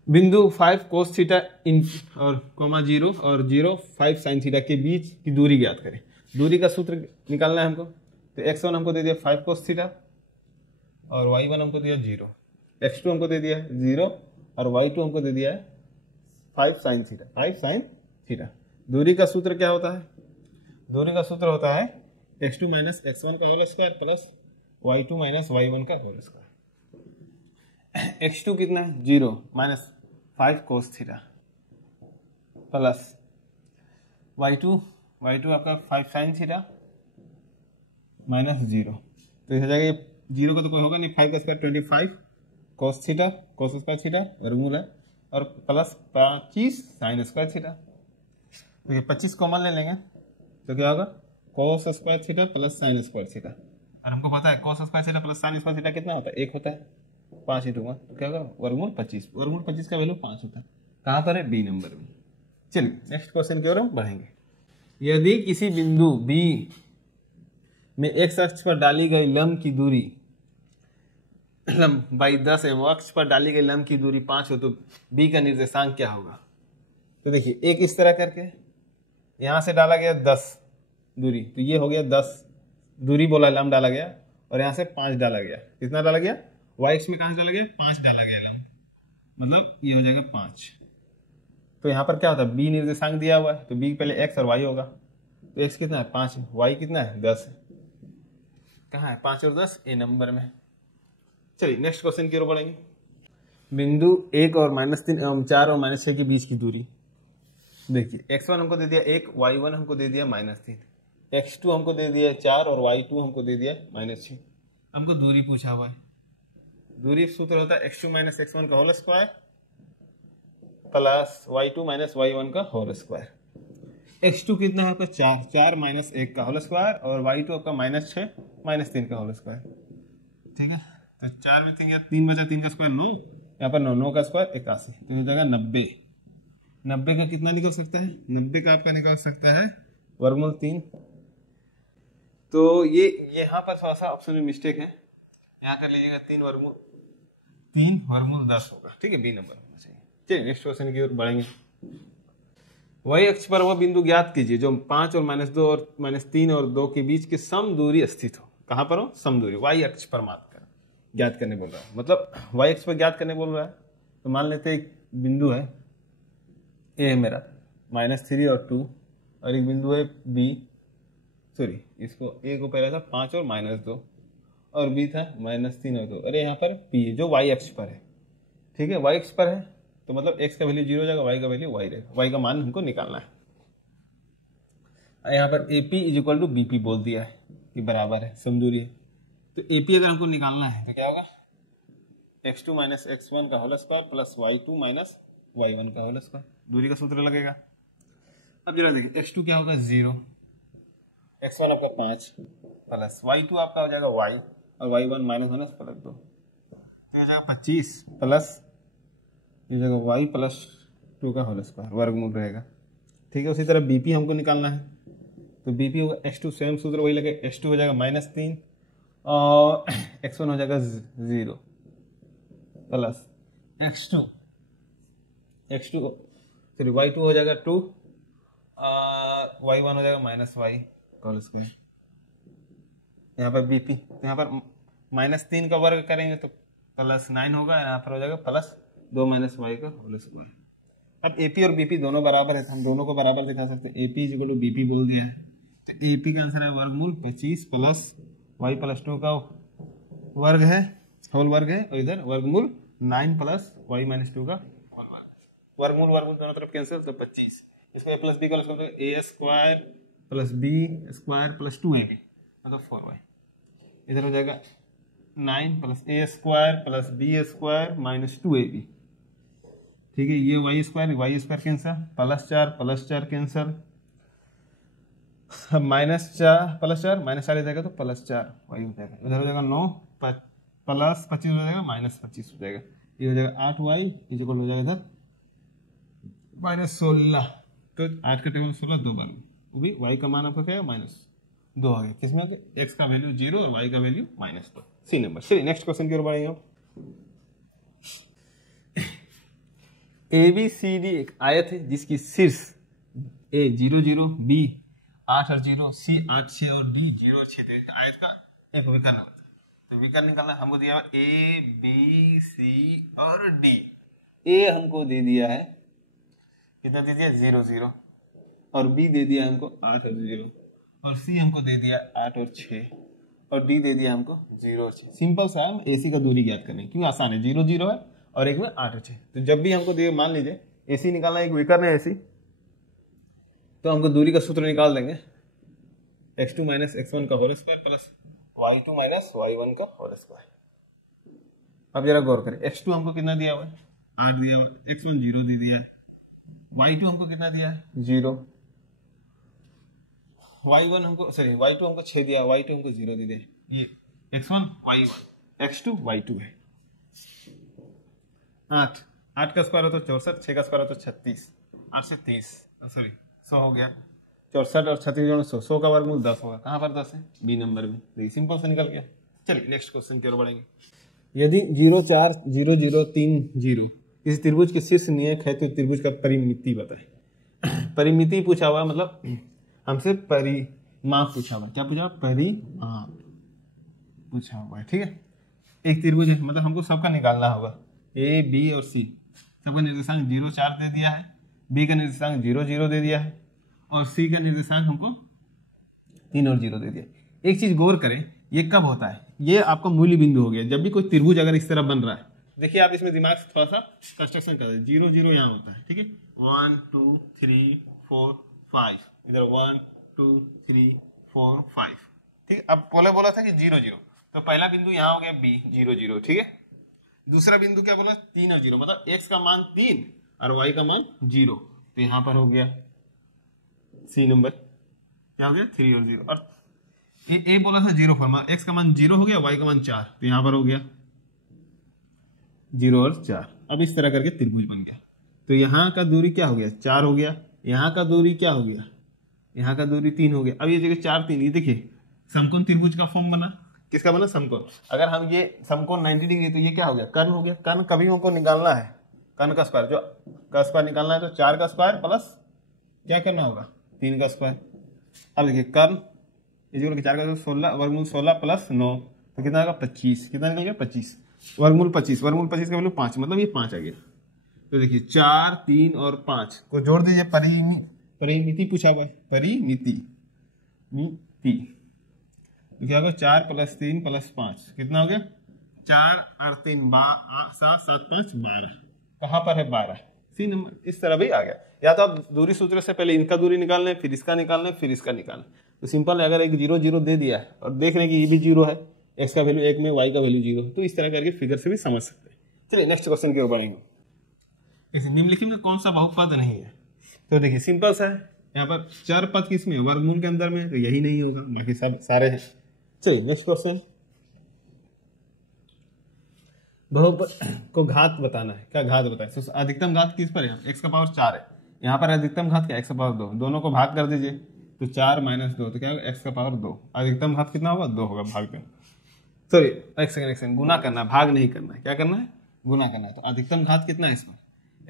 बिंदु 5 cos थीटा और कोमा 0 और 0 5 sin थीटा के बीच की दूरी ज्ञात करें। दूरी का सूत्र निकालना है हमको। तो x1 हमको दे दिया 5 cos थीटा और y1 हमको दिया 0, x2 हमको दे दिया 0 और y2 हमको दे दिया है 5 sin थीटा। दूरी का सूत्र क्या होता है, दूरी का सूत्र होता है x2 माइनस x1 का whole square plus y2 minus y1 का होल स्क्वायर। x2 कितना है 0 minus 5 cos theta plus y2 आपका 5 sin थीटा माइनस 0। तो इस जाएगा ये 0 का तो कोई होगा नहीं, 5 का square 25 cos theta cos square theta वर्गमूल है और प्लस 25 sin स्क्वायर थीटा। तो ये 25 कॉमन ले लेंगे तो क्या होगा cos square theta plus sin square theta. और हमको पता है cos square theta plus sin square theta कितना होता है 1 होता है, 5 इंटू 1 तो क्या होगा वर्गमूल 25, वर्गमूल 25 का वैल्यू 5 होता है। कहाँ पर है बी नंबर में। चलिए नेक्स्ट क्वेश्चन की ओर हम बढ़ेंगे। यदि किसी बिंदु B में x अक्ष पर डाली गई लंब की दूरी बाई 10 है, वो अक्ष पर डाली गई लंब की दूरी 5 हो तो B का निर्देशांक क्या होगा? तो देखिए एक इस तरह करके यहां से डाला गया 10 दूरी, तो ये हो गया 10 दूरी बोला, लंब डाला गया, और यहां से 5 डाला गया। कितना डाला गया? y अक्ष में कहां से डाला गया? 5 डाला गया लंब, मतलब ये हो जाएगा 5। तो यहाँ पर क्या होता है? B निर्देशांक दिया हुआ है, तो B पहले x और y होगा। तो x कितना है? 5, y कितना है? 10 है। कहाँ है 5 और 10? ए नंबर में। चलिए नेक्स्ट क्वेश्चन की ओर बढ़ेंगे। बिंदु 1 और -3 एवं 4 और -6 के बीच की दूरी देखिए, x1 हमको दे दिया 1, y1 हमको दे दिया -3, x2 हमको दे दिया 4 और y2 हमको दे दिया -6। हमको दूरी पूछा हुआ है। दूरी सूत्र होता है x2 - x1 का whole square plus y2 - y1 का होल स्क्वायर। x2 कितना है आपका? 4, 4 - 1 का होल स्क्वायर, और y2 आपका -6 - 3 का होल स्क्वायर। ठीक है, तो 4 में 3 बचा, 3 का स्क्वायर 9, यहाँ पर 9 का स्क्वायर 81, तो हो जाएगा 90। 90 का कितना निकल सकता है? 90 का आपका निकल सकता है वर्गमूल 3। तो ये यहाँ पर थोड़ा सा ऑप्शन में मिस्टेक है, यहाँ कर लीजिएगा 3 वर्गमूल 10 होगा। ठीक है, बी नंबर होना चाहिए। चलिए नेक्स्ट क्वेश्चन की ओर बढ़ेंगे। वही अक्ष पर वह बिंदु ज्ञात कीजिए जो 5 और -2 और -3 और 2 के बीच के सम दूरी स्थित हो। कहाँ पर हो? सम दूरी, वाई अक्ष पर ज्ञात करने बोल रहा है, मतलब वाई अक्ष पर ज्ञात करने बोल रहा है। तो मान लेते एक बिंदु है ए है मेरा -3 और 2, और एक बिंदु है बी, सॉरी इसको ए को पहले था 5 और -2, और बी था -3 और 2। अरे यहाँ पर पी है जो वाई अक्ष पर है। ठीक है, वाई अक्ष पर है तो मतलब x का वैल्यू 0 हो जाएगा, y का वैल्यू y रहेगा, y का मान हमको निकालना है। यहाँ पर AP = BP बोल दिया है कि बराबर है, समदूरी है। तो AP अगर हमको निकालना है तो क्या होगा? x2 - x1 का whole square plus y2 - y1 का होल स्क्वायर, दूरी का सूत्र लगेगा। अब जरा देखिए x2 क्या होगा? 0, x1 आपका 5 प्लस y2 आपका हो जाएगा y, और y1 -1 प्लस 2, तो ये हो जाएगा 25 प्लस ये जगह y + 2 का होल स्क्वायर, वर्गमूल रहेगा। ठीक है, उसी तरह BP हमको निकालना है, तो BP होगा x2, सेम सूत्र वही लगेगा, x2 हो जाएगा -3 और x1 हो जाएगा 0 प्लस x2 सॉरी y2 हो जाएगा 2 y1 हो जाएगा -y का होल स्क्वायर। यहाँ पर BP, तो यहाँ पर -3 का वर्ग करेंगे तो +9 होगा, यहाँ पर हो जाएगा +2 - y का होल स्क्वायर। अब AP और BP दोनों बराबर है, तो हम दोनों को बराबर दिखा सकते हैं। AP = BP बोल दिया है, तो AP का आंसर है वर्गमूल 25 प्लस y + 2 का वर्ग है, होल वर्ग है, और इधर वर्गमूल 9 प्लस y - 2 का होल वर्ग। वर्गमूल दोनों तरफ कैंसिल, तो 25। इसको a + b का मतलब a² + b² + 2ab मतलब 4y। इधर हो जाएगा 9 + a² + b² - 2ab। ठीक है, ये y² कैंसर, +4 कैंसर, अब -4 +4 -4 इधर तो +4 y हो जाएगा। इधर हो जाएगा 9 प्लस 25 हो जाएगा -25 हो जाएगा, ये हो जाएगा 8y = हो जाएगा इधर -16। तो 8 का टेबल 16 दो बार में, वो भी y का मान आपका क्या है? -2 आ गया। किसमें आ गया? x का वैल्यू 0 और y का वैल्यू -2, सी नंबर। चलिए नेक्स्ट क्वेश्चन की ओर बढ़ेंगे। ABCD एक आयत है जिसकी शीर्ष A 0 0, B 8 और 0, C 8 6 और D 0 6। तो आयत का एक विकर्ण होता है, तो विकर्ण निकालना हमको दिया हुआ A B C और D। A हमको दे दिया है कितना दे दिया? 0 0, और B दे दिया हमको 8 और 0, और C हमको दे दिया 8 और 6, और D दे दिया हमको 0 और 6। सिंपल सा हम AC का दूरी ज्ञात करने, क्यों आसान है, 0 0 है और एक में 8 और 6। तो जब भी हमको दिए, मान लीजिए AC निकालना, एक विकर्ण है AC, तो हमको दूरी का सूत्र निकाल देंगे x2 - x1 का whole square plus y2 - y1 का होल स्क्वायर। अब जरा गौर करें, x2 हमको कितना दिया हुआ है? 8 दिया हुआ है, x1 0 दे दिया है, y2 हमको कितना दिया है? 0, y2 हमको 6 दिया, y2 हमको 0 दे दिया। ये x1 y1 x2 y2 है। 8 का स्क्वायर हो तो 64, 6 का स्क्वायर हो तो 36, 8 से 30 100 हो गया। 64 और 36 जोड़ 100, 100 का वर्गमूल 10 होगा। कहाँ पर 10 है? बी नंबर में। देखिए सिंपल से निकल गया। चलिए नेक्स्ट क्वेश्चन की ओर बढ़ेंगे। यदि 0 4 0 0 3 0 किसी त्रिभुज के शीर्ष नियक है तो त्रिभुज का परिमिति बताए। परिमिति पूछा हुआ मतलब हमसे परिमाप पूछा हुआ। क्या पूछा हुआ? परिमाप पूछा हुआ है। ठीक है, एक त्रिभुज है मतलब हमको सबका निकालना होगा। ए बी और सी सबका निर्देशांक 0 4 दे दिया है, बी का निर्देशांक 0 0 दे दिया है और सी का निर्देशांक हमको 3 और 0 दे दिया। एक चीज गौर करें, ये कब होता है? ये आपका मूल्य बिंदु हो गया। जब भी कोई त्रिभुज अगर इस तरह बन रहा है, देखिए आप इसमें दिमाग से थोड़ा सा कंस्ट्रक्शन कर दें। 0 0 यहाँ होता है। ठीक है, 1 2 3 4 5, इधर 1 2 3 4 5। ठीक है, अब बोला था कि 0 0, तो पहला बिंदु यहाँ हो गया बी 0 0। ठीक है, दूसरा बिंदु क्या बोला? 3 और 0, मतलब x का मान 3 और y का मान 0, तो यहाँ पर हो गया सी नंबर। क्या हो गया? 3 और 0। और ए बोला था 0 फॉर्मा, x का मान 0 हो गया, y का मान 4, तो यहाँ पर हो गया 0 और 4। अब इस तरह करके त्रिभुज बन गया। तो यहाँ का दूरी क्या हो गया? 4 हो गया। यहाँ का दूरी क्या हो गया? यहाँ का दूरी 3 हो गया। अब ये जगह 4 3, ये देखिए समकोण त्रिभुज का फॉर्म बना। किसका बना? समकोण। अगर हम ये समकोण 90 डिग्री, तो ये क्या हो गया? कर्ण हो गया। कर्ण कभी हमको निकालना है, कर्ण का स्क्वायर, जो का स्क्वायर निकालना है, तो 4 का स्क्वायर प्लस क्या करना होगा? 3 का स्क्वायर। अब देखिए कर्ण 4 का 16, वर्गमूल 16 प्लस 9, तो कितना आएगा? 25। कितना निकल गया? 25। वर्गमूल 25, वर्गमूल 25 का वैल्यू 5, मतलब ये 5 आ गया। तो देखिए 4 3 और 5 को जोड़ दीजिए। परिमिति पूछा हुआ है, परिमिति तो क्या होगा? 4 प्लस 3 प्लस 5 कितना हो गया? 4 और 3 7 7 5 12। कहाँ पर है? 12। C number. इस तरह भी आ गया। या तो आप दूरी सूत्र से पहले इनका दूरी निकालना है, फिर इसका निकालना है, फिर इसका निकालना है। तो सिंपल है, अगर एक 0 0 दे दिया है और देख रहे हैं कि ये भी 0 है, x का वैल्यू 1 में, y का वैल्यू 0 है, तो इस तरह करके फिगर से भी समझ सकते हैं। चलिए नेक्स्ट क्वेश्चन की ओर बढ़ेंगे। ऐसे निम्नलिखित में कौन सा बहुपद नहीं है? तो देखिए सिंपल सा है, यहाँ पर चर पद किसमें? वर्गमूल के अंदर में, तो यही नहीं होगा, बाकी सब सारे हैं। चलिए नेक्स्ट क्वेश्चन। बहुपद को घात बताना है। क्या घात बताए? तो अधिकतम घात किस पर है? x का पावर 4 है। यहाँ पर अधिकतम घात क्या? x का पावर 2। दोनों को भाग कर दीजिए, तो 4 - 2, तो क्या होगा? x का पावर 2। अधिकतम घात कितना होगा? 2 होगा। भाग देना, सॉरी एक सेकंड, गुना करना है, भाग नहीं करना है। क्या करना है? गुना करना है। तो अधिकतम घात कितना है इसमें?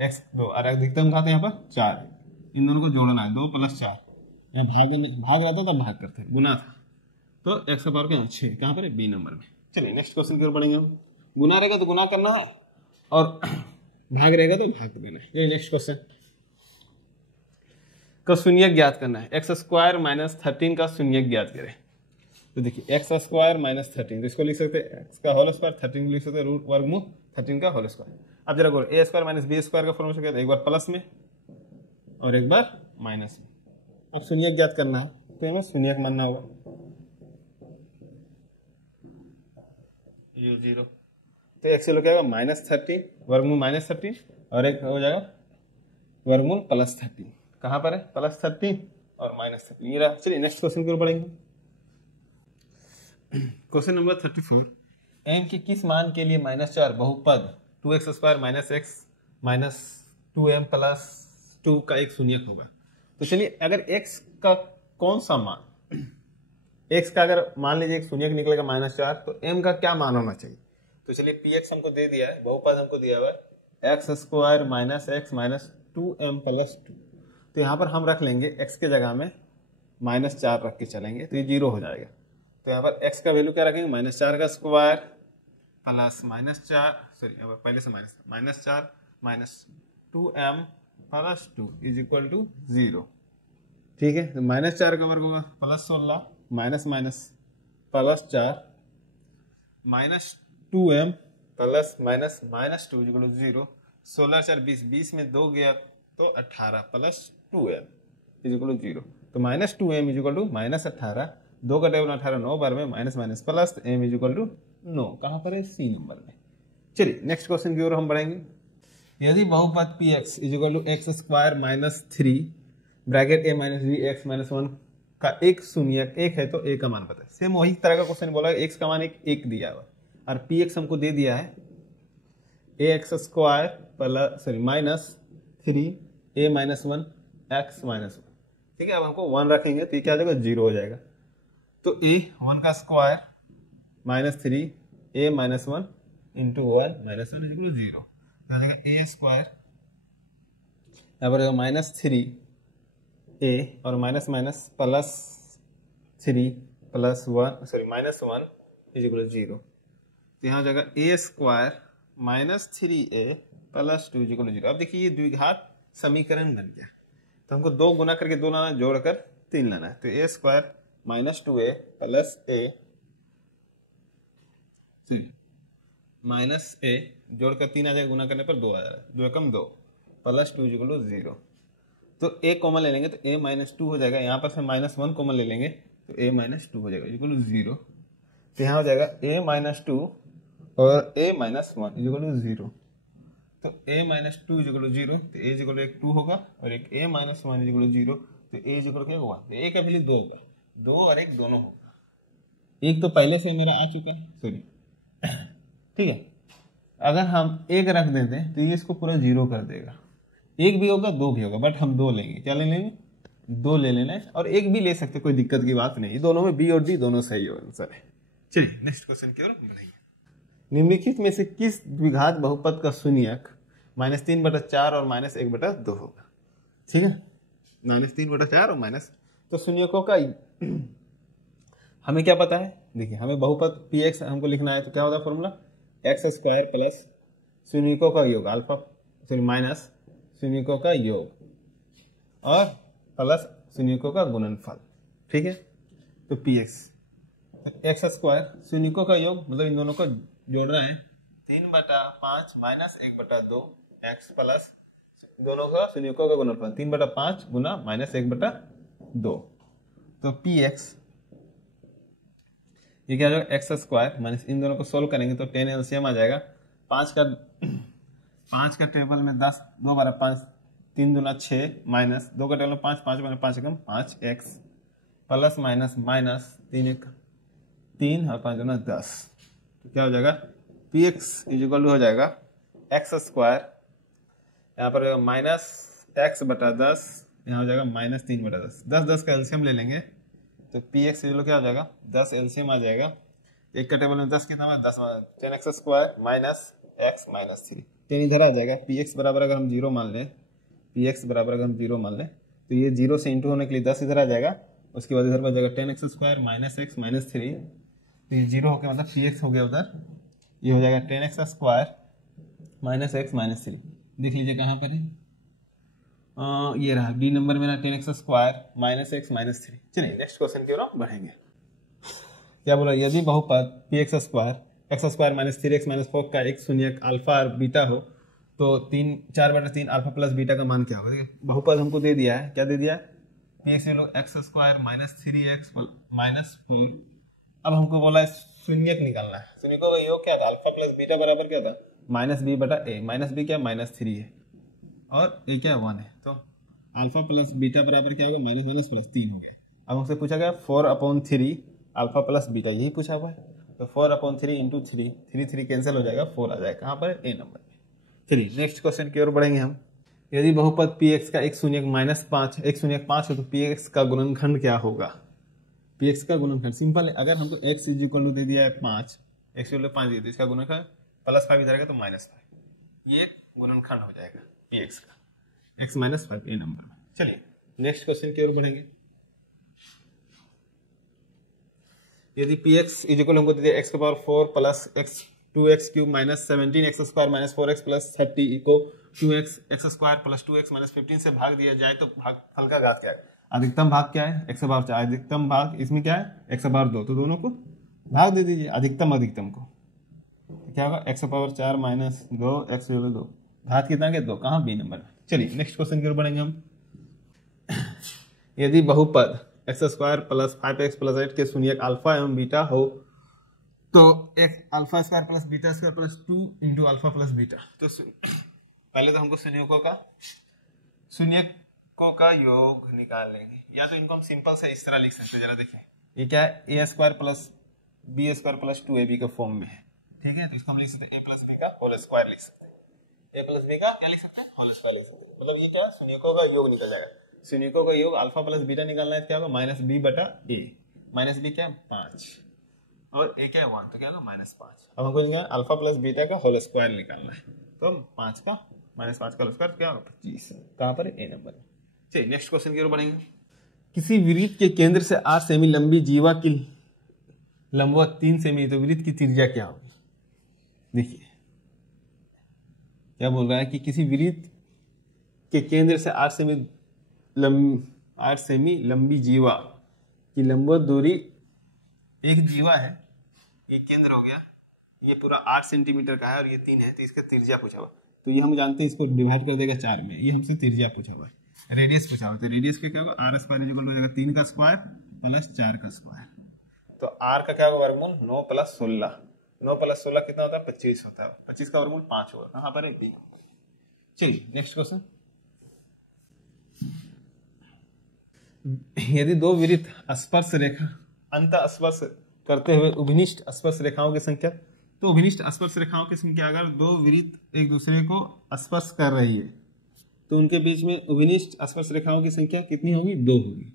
x 2 और अधिकतम घात यहाँ पर 4 है। इन दोनों को जोड़ना है, 2 + 4। यहाँ भाग रहता तो भाग करते, गुना था, तो x का पावर क्या? 6। कहाँ पर है? बी नंबर में। चलिए नेक्स्ट क्वेश्चन की ओर बढ़ेंगे हम। गुना रहेगा तो गुना करना है और भाग रहेगा तो भाग देना है। ये नेक्स्ट क्वेश्चन का शून्यक ज्ञात करना है। x² - 13 का शून्यक ज्ञात करें। तो देखिए x² - 13, तो इसको लिख सकते हैं x का होल स्क्वायर, 13 लिख सकते हैं रूट वर्गमूल 13 का होल स्क्वायर। अब जरा गौर, a² - b² का फॉर्मूला क्या है? एक बार प्लस में और एक बार माइनस में। अब शून्यक ज्ञात करना है, तो हमें शून्यक मानना होगा। 0 तो x से लो क्या होगा? -13 वर्गमूल -13 और एक हो जाएगा वर्गमूल +13। कहाँ पर है? +13 और -13 ये रहा। चलिए नेक्स्ट क्वेश्चन की ओर बढ़ेंगे। Question number 34। m के किस मान के लिए -4 बहुपद 2x² - x - 2m + 2 का एक शून्यक होगा? तो चलिए अगर x का कौन सा मान, x का अगर मान लीजिए एक शून्यक निकलेगा -4, तो m का क्या मान होना चाहिए? तो चलिए px हमको दे दिया है, बहुपद हमको दिया हुआ है x² - x - 2m + 2। तो यहाँ पर हम रख लेंगे x के जगह में -4 रख के चलेंगे, तो ये 0 हो जाएगा। तो यहाँ पर x का वैल्यू क्या रखेंगे? -4 का स्क्वायर प्लस -4, सॉरी पहले से -4 - 2m + 2 = 0। ठीक है, तो -4 का वर्ग होगा +16 -4 -2m प्लस -2 = 0। 16 4 20, 20 में 2 गया तो 18 प्लस 2m = 0। तो -2m = -18, 2 का टेबल 18, 9 बार में माइनस प्लस m = 9। कहाँ पर है? सी नंबर में। चलिए नेक्स्ट क्वेश्चन की ओर हम बढ़ेंगे। यदि बहुपद px = x² - 3 bracket a - b x - 1 का एक शून्यक 1 है, तो a का मान पता है। सेम वही तरह का क्वेश्चन बोला, x का मान 1 दिया हुआ और px हमको दे दिया है ax² - 3 a - 1 x - 1। ठीक है, अब हमको 1 रखेंगे तो ये क्या हो जाएगा, 0 हो जाएगा। तो ए 1 का स्क्वायर -3 a -1 इंटू 1 -1 इक्वल 0, तो आ जाएगा ए स्क्वायर, यहाँ पर -3 a और minus minus plus 3 plus 1 sorry -1 is equal 0, तो यहाँ हो जाएगा a square -3a plus 2 is equal 0। अब देखिए ये द्विघात समीकरण बन गया, तो हमको 2 गुना करके 2 लाना, जोड़कर 3 लाना है, तो a square -2a plus a minus a जोड़कर 3 आ जाएगा, गुना करने पर 2 आ जाएगा, 2 एकम 2 प्लस 2 इक्वल टू 0। तो a कॉमन ले लेंगे तो a -2 हो जाएगा, यहाँ पर से -1 कॉमन ले लेंगे तो a -2 हो जाएगा इक्वल टू 0। तो यहाँ हो जाएगा a -2 और a -1 इक्वल टू 0। तो a -2 इक्वल टू 0, तो a इक्वल एक 2 होगा और एक a -1 इक्वल टू 0, तो a इक्वल क्या होगा, तो a का वैल्यू 2 होगा, 2 और 1 दोनों होगा, एक तो पहले से मेरा आ चुका है, सॉरी ठीक है। अगर हम 1 रख देते हैं तो ये इसको पूरा 0 कर देगा, 1 भी होगा 2 भी होगा, बट हम 2 लेंगे, क्या ले लेंगे, 2 ले लेना है, और 1 भी ले सकते, कोई दिक्कत की बात नहीं, दोनों में b और d दोनों सही हो आंसर है। चलिए नेक्स्ट क्वेश्चन की ओर बढ़ेंगे। निम्नलिखित में से किस द्विघात बहुपद का शून्यक -3/4 और -1/2 होगा, ठीक है, -3/4 और माइनस, तो शून्यकों का हमें क्या पता है, देखिए हमें बहुपद px हमको लिखना है, तो क्या होता है फॉर्मूला, x² प्लस शून्यकों का योग अल्फा सॉरी माइनस शून्यकों का योग और प्लस शून्यकों का गुणनफल, ठीक है। तो px x² शून्यकों का योग मतलब इन दोनों को जोड़ना है, 3/5 -1/2 x प्लस दोनों का शून्यकों का गुणनफल 3/5 गुना -1/2, तो px ये क्या हो जाएगा, x² माइनस इन दोनों को सोल्व करेंगे तो 10 एलसीएम आ जाएगा, 5 का टेबल में 10, 2 बारह 5, 3 दूना 6 माइनस 2 का टेबल में 5, 5 5 एकम 5x प्लस माइनस माइनस 3 और 5 दूना 10, तो क्या हो जाएगा, px इक्वल हो जाएगा x², यहाँ पर -x/10, यहाँ हो जाएगा -3/10, 10 का एलसीएम ले लेंगे तो px क्या हो जाएगा, 10 एलसीएम आ जाएगा, एक का टेबल में 10 कितना है, 10 10x² माइनस x माइनस 3, 10 इधर आ जाएगा, px बराबर अगर हम 0 मान लें, px बराबर अगर हम 0 मान लें तो ये 0 से इंटू होने के लिए 10 इधर आ जाएगा, उसके बाद इधर बच जाएगा 10x² माइनस x माइनस 3, तो ये 0 हो गया, मतलब px हो गया उधर, ये हो जाएगा 10x² माइनस x माइनस 3, देख लीजिए कहाँ पर है, ये रहा बी नंबर मेरा 10x² माइनस x माइनस 3। चलिए नेक्स्ट क्वेश्चन की ओर बढ़ेंगे। क्या बोला, यदि बहुपद px² x² minus 3x minus 4 का एक शून्यक अल्फा और बीटा हो तो 4/3 अल्फा प्लस बीटा का मान क्या होगा। देखिए बहुपद हमको दे दिया है, क्या दे दिया है, x² माइनस 3x माइनस 4। अब हमको बोला है शून्यक निकालना है, शून्यकों का योग क्या था, अल्फा प्लस बीटा बराबर क्या था, -b/a, माइनस बी क्या -3 है और ए क्या 1 है, तो अल्फा प्लस बीटा बराबर क्या होगा, -3 हो गया। अब हमसे पूछा गया 4/3 अल्फा प्लस बीटा, यही पूछा हुआ है, तो 4/3 इंटू 3 कैंसिल हो जाएगा, 4 आ जाएगा, कहाँ पर, ए नंबर में। चलिए नेक्स्ट क्वेश्चन की ओर बढ़ेंगे हम। यदि बहुपद px का एक शून्यक -5 है तो px का गुणनखंड क्या होगा, px का गुणनखंड सिंपल है, अगर हमको x इक्वल दे दिया है 5, x इक्वल 5 दे दिया, इसका गुणनखंड +5 इधर आएगा तो -5, ये एक गुणनखंड हो जाएगा px का, x -5 ए नंबर में। चलिए नेक्स्ट क्वेश्चन की ओर बढ़ेंगे। यदि px इक्वल हमको दे दिया x⁴ plus x 2x³ minus 17x² minus 4x plus 30 को 2x x² plus 2x minus 15 से भाग दिया जाए तो भागफल का घात क्या है, अधिकतम भाग क्या है, x/4, अधिकतम भाग इसमें क्या है x/2, तो दोनों को भाग दे दीजिए, अधिकतम को, तो क्या होगा x/4 माइनस 2 x 2, घात कितना के 2, कहाँ, बी नंबर में। चलिए नेक्स्ट क्वेश्चन की ओर बढ़ेंगे हम। यदि बहुपद x² प्लस 5x प्लस 8 के शून्यक अल्फा एवं बीटा हो तो α² plus β² plus 2 into alpha plus beta, तो पहले तो हमको शून्यकों का योग निकाल लेंगे, या तो इनको हम सिंपल से इस तरह लिख सकते हैं, जरा देखिए ये क्या है, a² plus b² plus 2ab के फॉर्म में है, ठीक है, तो इसको हम लिख सकते हैं a प्लस b का होल स्क्वायर लिख सकते हैं, a प्लस b का क्या लिख सकते हैं, होल स्क्वायर लिख सकते हैं, मतलब ये क्या शून्यकों का योग निकल जाएगा। शून्यकों का योग अल्फा प्लस बीटा निकालना है, क्या होगा माइनस बी बटा ए, माइनस बी क्या है 5 और ए क्या है 1, तो क्या होगा -5। अब हमको अल्फा प्लस बीटा का होल स्क्वायर निकालना है, तो 5 का -5 का होल स्क्वायर क्या होगा 25, कहाँ पर ए नंबर में। चलिए नेक्स्ट क्वेश्चन की ओर बढ़ेंगे। किसी वृत्त के केंद्र से 8 सेमी लंबी जीवा की लंबवत 3 सेमी, तो वृत्त की त्रिज्या क्या होगी। देखिए क्या बोल रहा है कि किसी वृत्त के केंद्र से 8 सेमी लंबी जीवा की लंबवत दूरी, एक जीवा है, ये केंद्र हो गया, ये पूरा 8 सेंटीमीटर का है और ये 3 है, तो इसका त्रिज्या पूछा हुआ, तो ये हम जानते हैं इसको डिवाइड कर देगा 4 में, ये हमसे त्रिज्या पूछा हुआ है। रेडियस पूछा हुआ है, तो रेडियस का क्या होगा r स्क्वायर इक्वल हो जाएगा 3 का स्क्वायर प्लस 4 का स्क्वायर, तो r का क्या होगा वर्गमूल 9 + 16, 9 + 16 कितना होता है 25 होता है, 25 का वर्गमूल 5 होगा, कहाँ पर है बी। चलिए नेक्स्ट क्वेश्चन। यदि दो वृत्त स्पर्श रेखा अंत स्पर्श करते हुए उभनिष्ठ स्पर्श रेखाओं की संख्या, तो उभनिष्ठ स्पर्श रेखाओं की संख्या अगर दो वृत्त एक दूसरे को स्पर्श कर रही है तो उनके बीच में उभनिष्ठ स्पर्श रेखाओं की संख्या कितनी होगी 2 होगी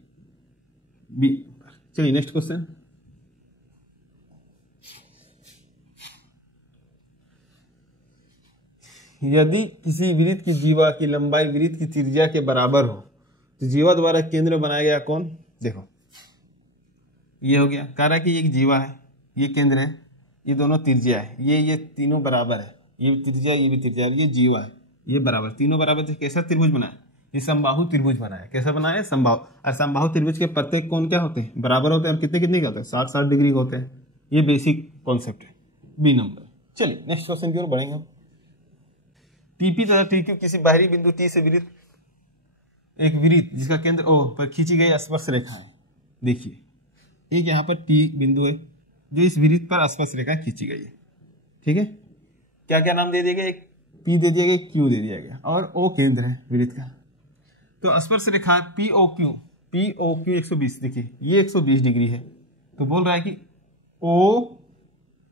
बी। चलिए नेक्स्ट क्वेश्चन। यदि किसी वृत्त की जीवा की लंबाई वृत्त की त्रिज्या के बराबर हो तो जीवा द्वारा केंद्र बनाया गया कौन, देखो ये हो गया, कह रहा है कि ये एक जीवा है, ये केंद्र है, ये दोनों त्रिज्या है, ये तीनों बराबर है, ये त्रिज्या ये भी त्रिज्या, ये जीवा है, ये बराबर, तीनों बराबर। कैसा त्रिभुज बनाया, ये समबाहु त्रिभुज बनाया, कैसा बनाया समबाहु, और समबाहु त्रिभुज के प्रत्येक कोण क्या होते हैं बराबर होते हैं, और कितने कितने के होते हैं 60-60 डिग्री के होते हैं, ये बेसिक कॉन्सेप्ट है, बी नंबर। चलिए नेक्स्ट क्वेश्चन की ओर बढ़ेंगे। टीपी तथा टीक्यू किसी बाहरी बिंदु टी से वृत्त, एक वृत्त जिसका केंद्र ओ पर खींची गई स्पर्श रेखा है, देखिए एक यहाँ पर टी बिंदु है जो इस वृत्त पर स्पर्श रेखा खींची गई है, ठीक है, क्या क्या नाम दे दिया गया, एक पी दे दिया गया, क्यू दे दिया गया, और ओ केंद्र है वृत्त का, तो स्पर्श रेखा पी ओ क्यू 120, देखिए ये 120 डिग्री है, तो बोल रहा है कि ओ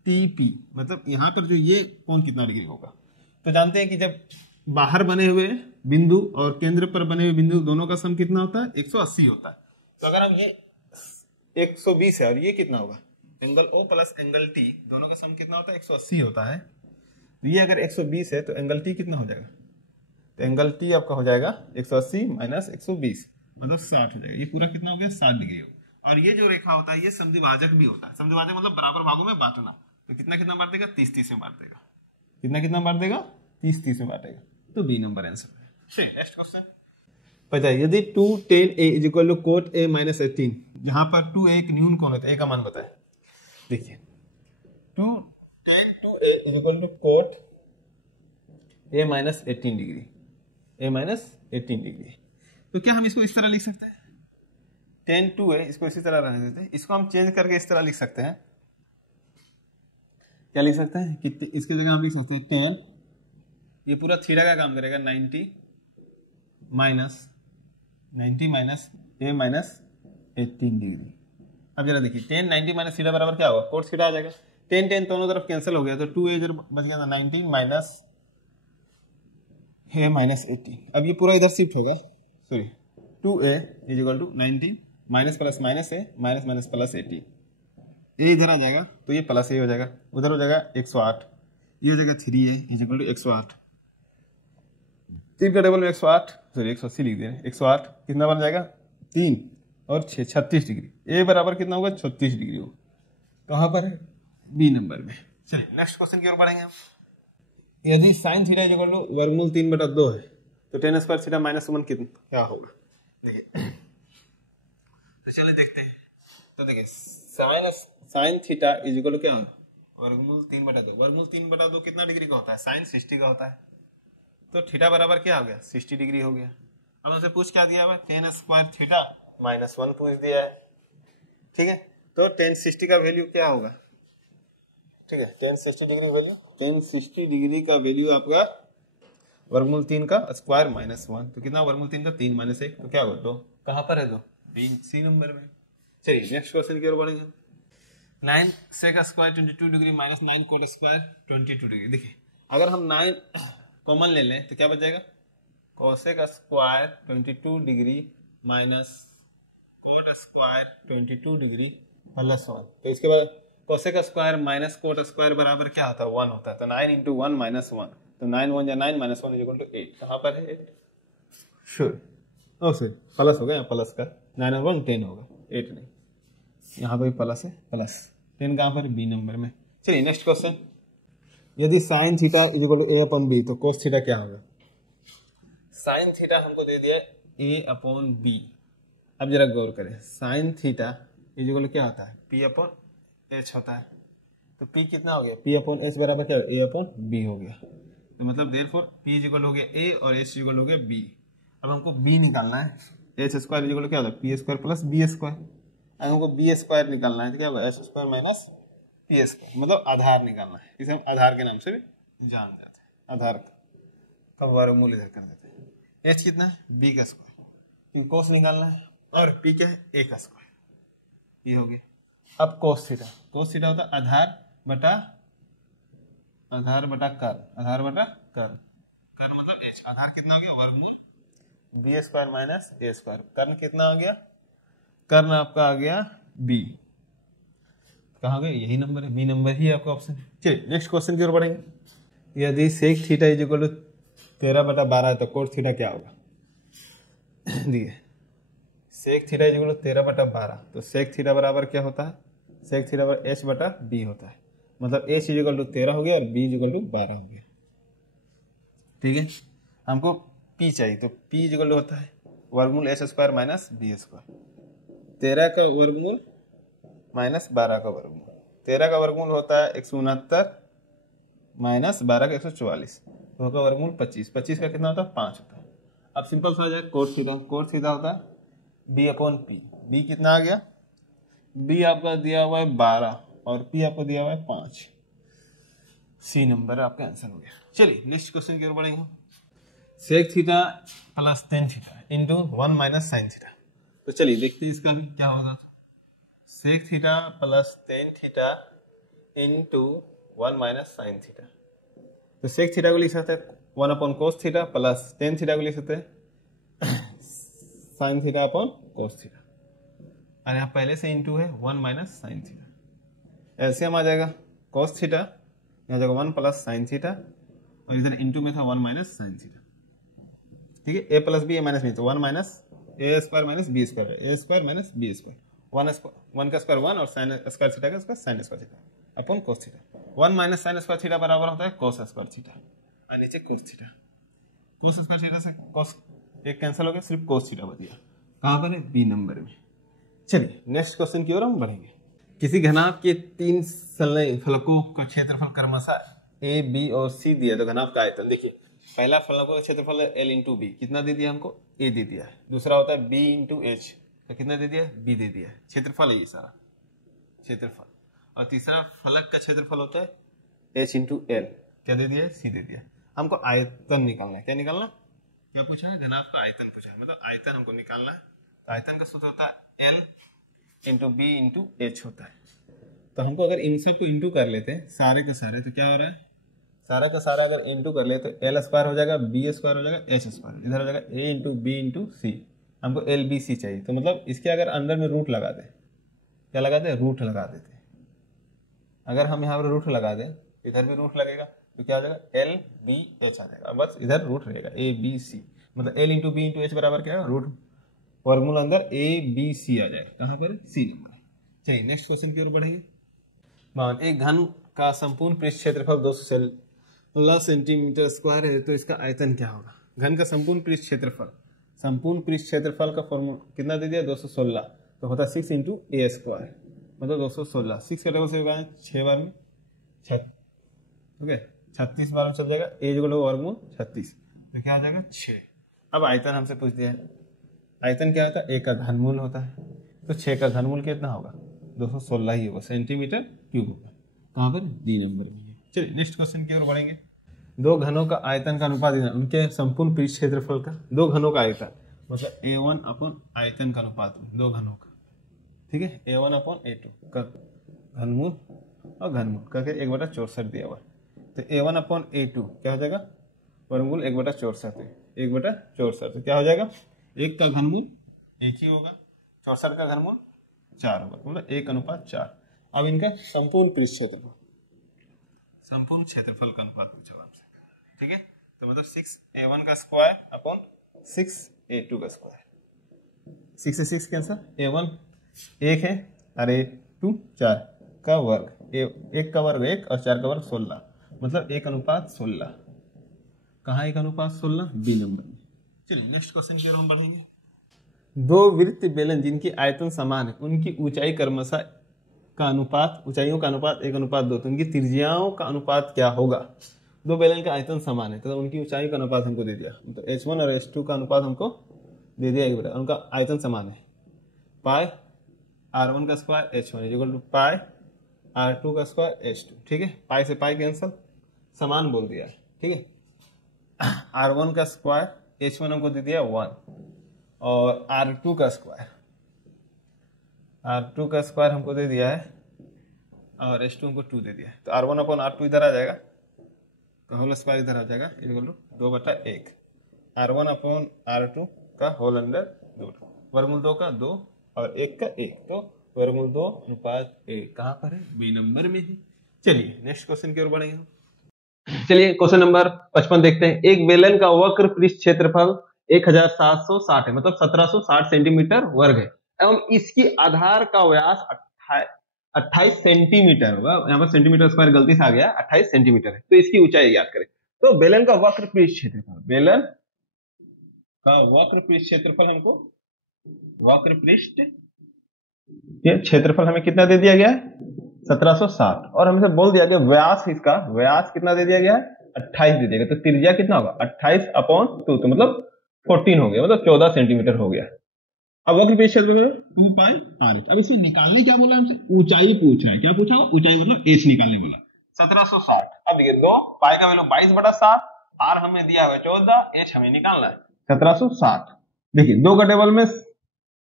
टी पी मतलब यहाँ पर जो ये कोण कितना डिग्री होगा, तो जानते हैं कि जब बाहर बने हुए बिंदु और केंद्र पर बने हुए बिंदु दोनों का सम कितना होता है 180 होता है, तो अगर हम ये 120 है और ये कितना होगा angle O plus angle T, दोनों का सम कितना होता है 180 होता है, तो ये अगर 120 है तो एंगल T कितना हो जाएगा, तो एंगल T आपका हो जाएगा 180 माइनस 120 मतलब 60 हो जाएगा, ये पूरा कितना हो गया 60 डिग्री हो। और ये जो रेखा होता है ये समद्विभाजक भी होता है, समद्विभाजक मतलब बराबर भागों में बांटना, तो कितना कितना बांट देगा 30-30 में बांट देगा, कितना कितना बांट देगा 30-30 में बांटेगा, तो बी नंबर आंसर है। चलिए नेक्स्ट क्वेश्चन। पता है यदि 2 tan a equal to cot a minus 18, जहां पर 2a एक न्यून कोण होता है, a का मान बताए, देखिए 2 tan 2a equal to cot a minus 18 degree, a minus 18 degree, तो क्या हम इसको इस तरह लिख सकते हैं, tan 2a इसको इसी तरह रहने देते हैं, इसको हम चेंज करके इस तरह लिख सकते हैं, क्या लिख सकते हैं कि इसकी जगह हम लिख सकते हैं tan, ये पूरा थीटा का काम करेगा 90 माइनस a माइनस 18 डिग्री। अब जरा देखिए tan 90 माइनस थीटा बराबर क्या होगा cos थीटा आ जाएगा, tan दोनों तरफ कैंसिल हो गया, तो 2a इधर बच गया था 90 माइनस a माइनस 18, अब ये पूरा इधर शिफ्ट होगा, sorry 2a is equal to 90 minus plus minus a minus minus plus 18, a इधर आ जाएगा तो ये प्लस a हो जाएगा, उधर हो जाएगा 108, ये हो जाएगा 3a इज इक्वल टू 108, 3 का टेबल में 108 सॉरी 180 लिख दे रहे हैं, 108 कितना बन जाएगा 3 और 6 36 डिग्री, ए बराबर कितना होगा 36 डिग्री होगा, कहाँ पर है बी नंबर में। चलिए नेक्स्ट क्वेश्चन की ओर बढ़ेंगे हम। यदि साइन थीटा इक्वल टू वर्गमूल 3/2 है तो tan स्क्वायर थीटा माइनस 1 कितना क्या होगा, देखिए तो चलिए देखते हैं, तो देखिए sine theta is equal to क्या होगा वर्गमूल 3/2, वर्गमूल 3/2 कितना डिग्री का होता है साइन 60 का होता है, तो थीटा बराबर क्या हो गया 60 डिग्री हो गया। अब उनसे पूछ क्या दिया हुआ tan स्क्वायर थीटा माइनस 1 पूछ दिया है, ठीक है, तो tan 60 का वैल्यू क्या होगा, ठीक है tan 60 degree value, tan 60 degree का वैल्यू आपका वर्गमूल 3 का स्क्वायर माइनस 1, तो कितना वर्गमूल 3 का 3 माइनस 1, तो क्या होगा 2, कहाँ पर है 2 बी सी नंबर में। चलिए नेक्स्ट क्वेश्चन की ओर बढ़ेंगे। 9 sec square 22 degree minus 9 cot square 22 degree, देखिए अगर हम 9 कॉमन ले लें तो क्या बच जाएगा cosec square 22 degree minus cot square 22 degree plus 1। तो इसके बाद cosec square minus cot square बराबर क्या होता है 1 होता है। तो 9 इंटू 1 माइनस 1, तो 9 1 या 9 माइनस 1 इक्वल टू 8। कहाँ पर है 8? श्योर ओके प्लस हो गया, प्लस का 9 और 1 10 होगा, 8 नहीं। यहाँ पर प्लस है, प्लस 10 कहाँ पर? बी नंबर में। चलिए नेक्स्ट क्वेश्चन। यदि sine theta equal to A upon B तो कोस थीटा क्या होगा? साइन थीटा हमको दे दिया ए अपॉन बी। अब जरा गौर करें, साइन थीटा इक्वल क्या होता है? पी अपॉन एच होता है। तो पी कितना हो गया? पी अपॉन एच बराबर क्या? ए अपॉन बी हो गया। तो मतलब देयरफॉर पी इक्वल हो गया ए और एच इक्वल हो गया बी। अब हमको बी निकालना है। एच स्क्वायर इक्वल क्या होता है? P square plus B square. अब हमको बी स्क्वायर निकालना है तो क्या होगा? H square minus P square, मतलब आधार निकालना है। इसे हम आधार के नाम से भी जान जाते हैं। आधार का वर्गमूल इधर कर देते हैं। एच कितना है? बी का स्क्वायर। कोस निकालना है और पी क्या है? ए का स्क्वायर। ये हो गया। अब कोस थीटा, कोस थीटा होता है आधार बटा कर, आधार बटा कर मतलब एच। आधार कितना हो गया? वर्गमूल बी स्क्वायर माइनस ए स्क्वायर। कर्ण कितना हो गया? कर्ण आपका आ गया बी। कहाँ गए? यही नंबर है, बी नंबर ही है आपका ऑप्शन। चलिए नेक्स्ट क्वेश्चन की ओर बढ़ेंगे। यदि sec theta is equal to 13/12 है तो कोट थीटा क्या होगा? दिए sec theta is equal to 13/12, तो सेक थीटा बराबर क्या होता है? सेक थीटा बराबर एच बटा बी होता है। मतलब एच इज इक्वल टू 13 हो गया और बी इज इक्वल टू 12 हो गया। ठीक है, हमको पी चाहिए, तो पी इज इक्वल टू होता है वर्गमूल H square minus B square. 13 का वर्गमूल माइनस 12 का वर्गमूल। 13 का वर्गमूल होता है 169 माइनस 12 का 144, तो होगा वर्गमूल 25। 25 का कितना होता है? 5 होता है। अब सिंपल सा हो जाए कोट थीटा। कोट थीटा होता है बी अपॉन पी। बी कितना आ गया? बी आपका दिया हुआ है 12 और पी आपको दिया हुआ है 5। सी नंबर आपका आंसर हो गया। चलिए नेक्स्ट क्वेश्चन की ओर बढ़ेंगे। Sec theta plus tan theta into 1 minus sine theta. तो चलिए देखते हैं इसका भी क्या होगा। Sec theta plus tan theta into 1 minus sine theta. तो सेक थीटा को लिख सकते हैं 1 upon cos theta plus tan theta को लिख सकते हैं sine theta upon cos theta. और यहाँ पहले से इंटू है 1 माइनस साइन थीटा। एलसीएम आ जाएगा कोस थीटा, यहाँ जाएगा 1 प्लस साइन थीटा और इधर इंटू में था 1 माइनस साइन थीटा। ठीक है, ए प्लस बी ए माइनस बी, तो 1 माइनस ए स्क्वायर माइनस बी स्क्वायर, ए स्क्वायर माइनस बी स्क्वायर। 1 का स्क्वायर 1 और साइन स्क्वायर थीटा का square sine square theta upon cos theta. 1 minus sine square theta बराबर होता है cos square theta और नीचे cos theta. Cos square theta से कोस एक कैंसिल हो गया, सिर्फ कोस थीटा बच गया। कहाँ पर है? बी नंबर में। चलिए नेक्स्ट क्वेश्चन की ओर हम बढ़ेंगे। किसी घनाभ के 3 संलग्न फलकों का क्षेत्रफल क्रमशः ए बी और सी दिया, तो घनाभ का आयतन देखिए। पहला फलकों का क्षेत्रफल है एल इंटू बी, कितना दे दिया हमको? ए दे दिया है। दूसरा होता है बी इंटू एच, तो कितना दे दिया? बी दे दिया है। क्षेत्रफल है ये सारा क्षेत्रफल। और तीसरा फलक का क्षेत्रफल होता है एच इंटू एल, क्या दे दिया है? सी दे दिया है। हमको आयतन निकालना है। क्या निकालना? क्या पूछा है? घनाभ का आयतन पूछा है, मतलब आयतन हमको निकालना है। तो आयतन का सूत्र होता है L into B into H होता है। तो हमको अगर इन सब को इंटू कर लेते हैं सारे के सारे, तो क्या हो रहा है? सारा का सारा अगर इंटू कर ले तो एल स्क्वायर हो जाएगा, बी स्क्वायर हो जाएगा, एच स्क्वायर, इधर हो जाएगा ए इंटू बी इंटू सी। हमको एल बी सी चाहिए, तो मतलब इसके अगर अंदर में रूट लगा दें, क्या लगा दें? रूट लगा देते हैं। अगर हम यहाँ पर रूट लगा दें, इधर भी रूट लगेगा, तो क्या हो जाएगा? एल बी एच आ जाएगा। बस इधर रूट रहेगा ए बी सी, मतलब L into B into H बराबर क्या है? रूट वर्गमूल अंदर ए बी सी आ जाएगा। कहाँ पर? C number. चलिए नेक्स्ट क्वेश्चन की ओर बढ़ेंगे। मान एक घन का संपूर्ण पृष्ठ क्षेत्रफल 216 सेंटीमीटर स्क्वायर है, तो इसका आयतन क्या होगा? घन का संपूर्ण पृष्ठ क्षेत्रफल, संपूर्ण पृष्ठ क्षेत्रफल का फॉर्मूला कितना दे दिया? 216, तो होता है 6 इंटू ए स्क्वायर, मतलब 216। 6 का डबल से होगा 6 बार में 36 बार में चल जाएगा। ए जो वर्गमूल 36, तो क्या आ जाएगा? 6। अब आयतन हमसे पूछ दिया है, आयतन क्या होता है? ए का घनमूल होता है, तो 6 का घनमूल कितना होगा? 216 ही होगा, सेंटीमीटर क्यूब होगा। कहाँ पर? डी नंबर में। चलिए नेक्स्ट क्वेश्चन की ओर बढ़ेंगे। दो घनों का आयतन का अनुपात देना, उनके संपूर्ण पृष्ठ क्षेत्रफल का, दो घनों का आयतन मतलब A1 अपॉन आयतन का अनुपात दो घनों का। ठीक है, A1 अपॉन A2 का घनमूल और घनमूल करके 1/64 दिया हुआ है। तो A1 अपॉन A2 क्या हो जाएगा? वर्गमूल 1/64 1/64, तो क्या हो जाएगा? एक का घनमूल एक ही होगा, 64 का घनमूल 4 होगा, मतलब 1:4। अब इनका संपूर्ण पृष्ठ क्षेत्रफल, संपूर्ण क्षेत्रफल का अनुपात पूछा आपसे, ठीक है। तो मतलब 6a1 का स्क्वायर अपॉन 6a2 का स्क्वायर, 6 से 6 कैंसर, a1 1 है और a2 4 का वर्ग, 1 का वर्ग 1 और 4 का वर्ग 16, मतलब 1:16। कहाँ 1:16? बी नंबर में। चलिए नेक्स्ट क्वेश्चन की ओर हम बढ़ेंगे। दो वृत्त बेलन जिनकी आयतन समान है, उनकी ऊंचाई क्रमशः का अनुपात, ऊंचाइयों का अनुपात 1:2, तो उनकी त्रिज्याओं का अनुपात क्या होगा? दो बेलन का आयतन समान है तो उनकी ऊंचाई का अनुपात हमको दे दिया, तो h1 और h2 का अनुपात हमको दे दिया, एक बराबर, उनका आयतन समान है, पाई r1 का square h1 equal to pi r2 का स्क्वायर h2, ठीक है। पाई से पाई कैंसल, समान बोल दिया है, ठीक है। r1 का स्क्वायर h1 हमको दे दिया 1 और r2 का स्क्वायर हमको दे दिया है और h2 हमको 2 दे दिया है, तो r1 अपॉन r2 इधर आ जाएगा, तो होल स्क्वायर इधर आ जाएगा, equal to 2/1, r1 upon r2 का होल अंडर 2, वर्गमूल 2 का 2 और 1 का 1, तो वर्गमूल 2:1 कहाँ पर है? बी नंबर में है। चलिए नेक्स्ट क्वेश्चन की ओर बढ़ेंगे हम। चलिए क्वेश्चन नंबर 55 देखते हैं। एक बेलन का वक्र पृष्ठ क्षेत्रफल 1760 है, मतलब 1760 सेंटीमीटर वर्ग है, एवं इसकी आधार का व्यास 28 सेंटीमीटर होगा, यहाँ पर सेंटीमीटर स्क्वायर गलती से आ गया, 28 सेंटीमीटर है, तो इसकी ऊंचाई याद करें। तो बेलन का वक्र पृष्ठ क्षेत्रफल, बेलन का वक्र पृष्ठ क्षेत्रफल हमको, वक्र पृष्ठ ये क्षेत्रफल हमें कितना दे दिया गया है? 1760, और हमसे बोल दिया गया व्यास, इसका व्यास कितना दे दिया गया है? 28 दे दिया गया, तो त्रिज्या कितना होगा? 28/2, तो मतलब 14 हो गया, मतलब 14 सेंटीमीटर हो गया। अब वक्र पृष्ठ क्षेत्रफल 2πr। अब इसमें निकालने क्या बोला हमसे? ऊंचाई पूछ रहा है, क्या पूछा? ऊंचाई मतलब h निकालने बोला, 1760। अब देखिए 2 पाई का वैल्यू 22/7, r हमें दिया हुआ 14, h हमें निकालना है 1760। देखिए 2 का टेबल में,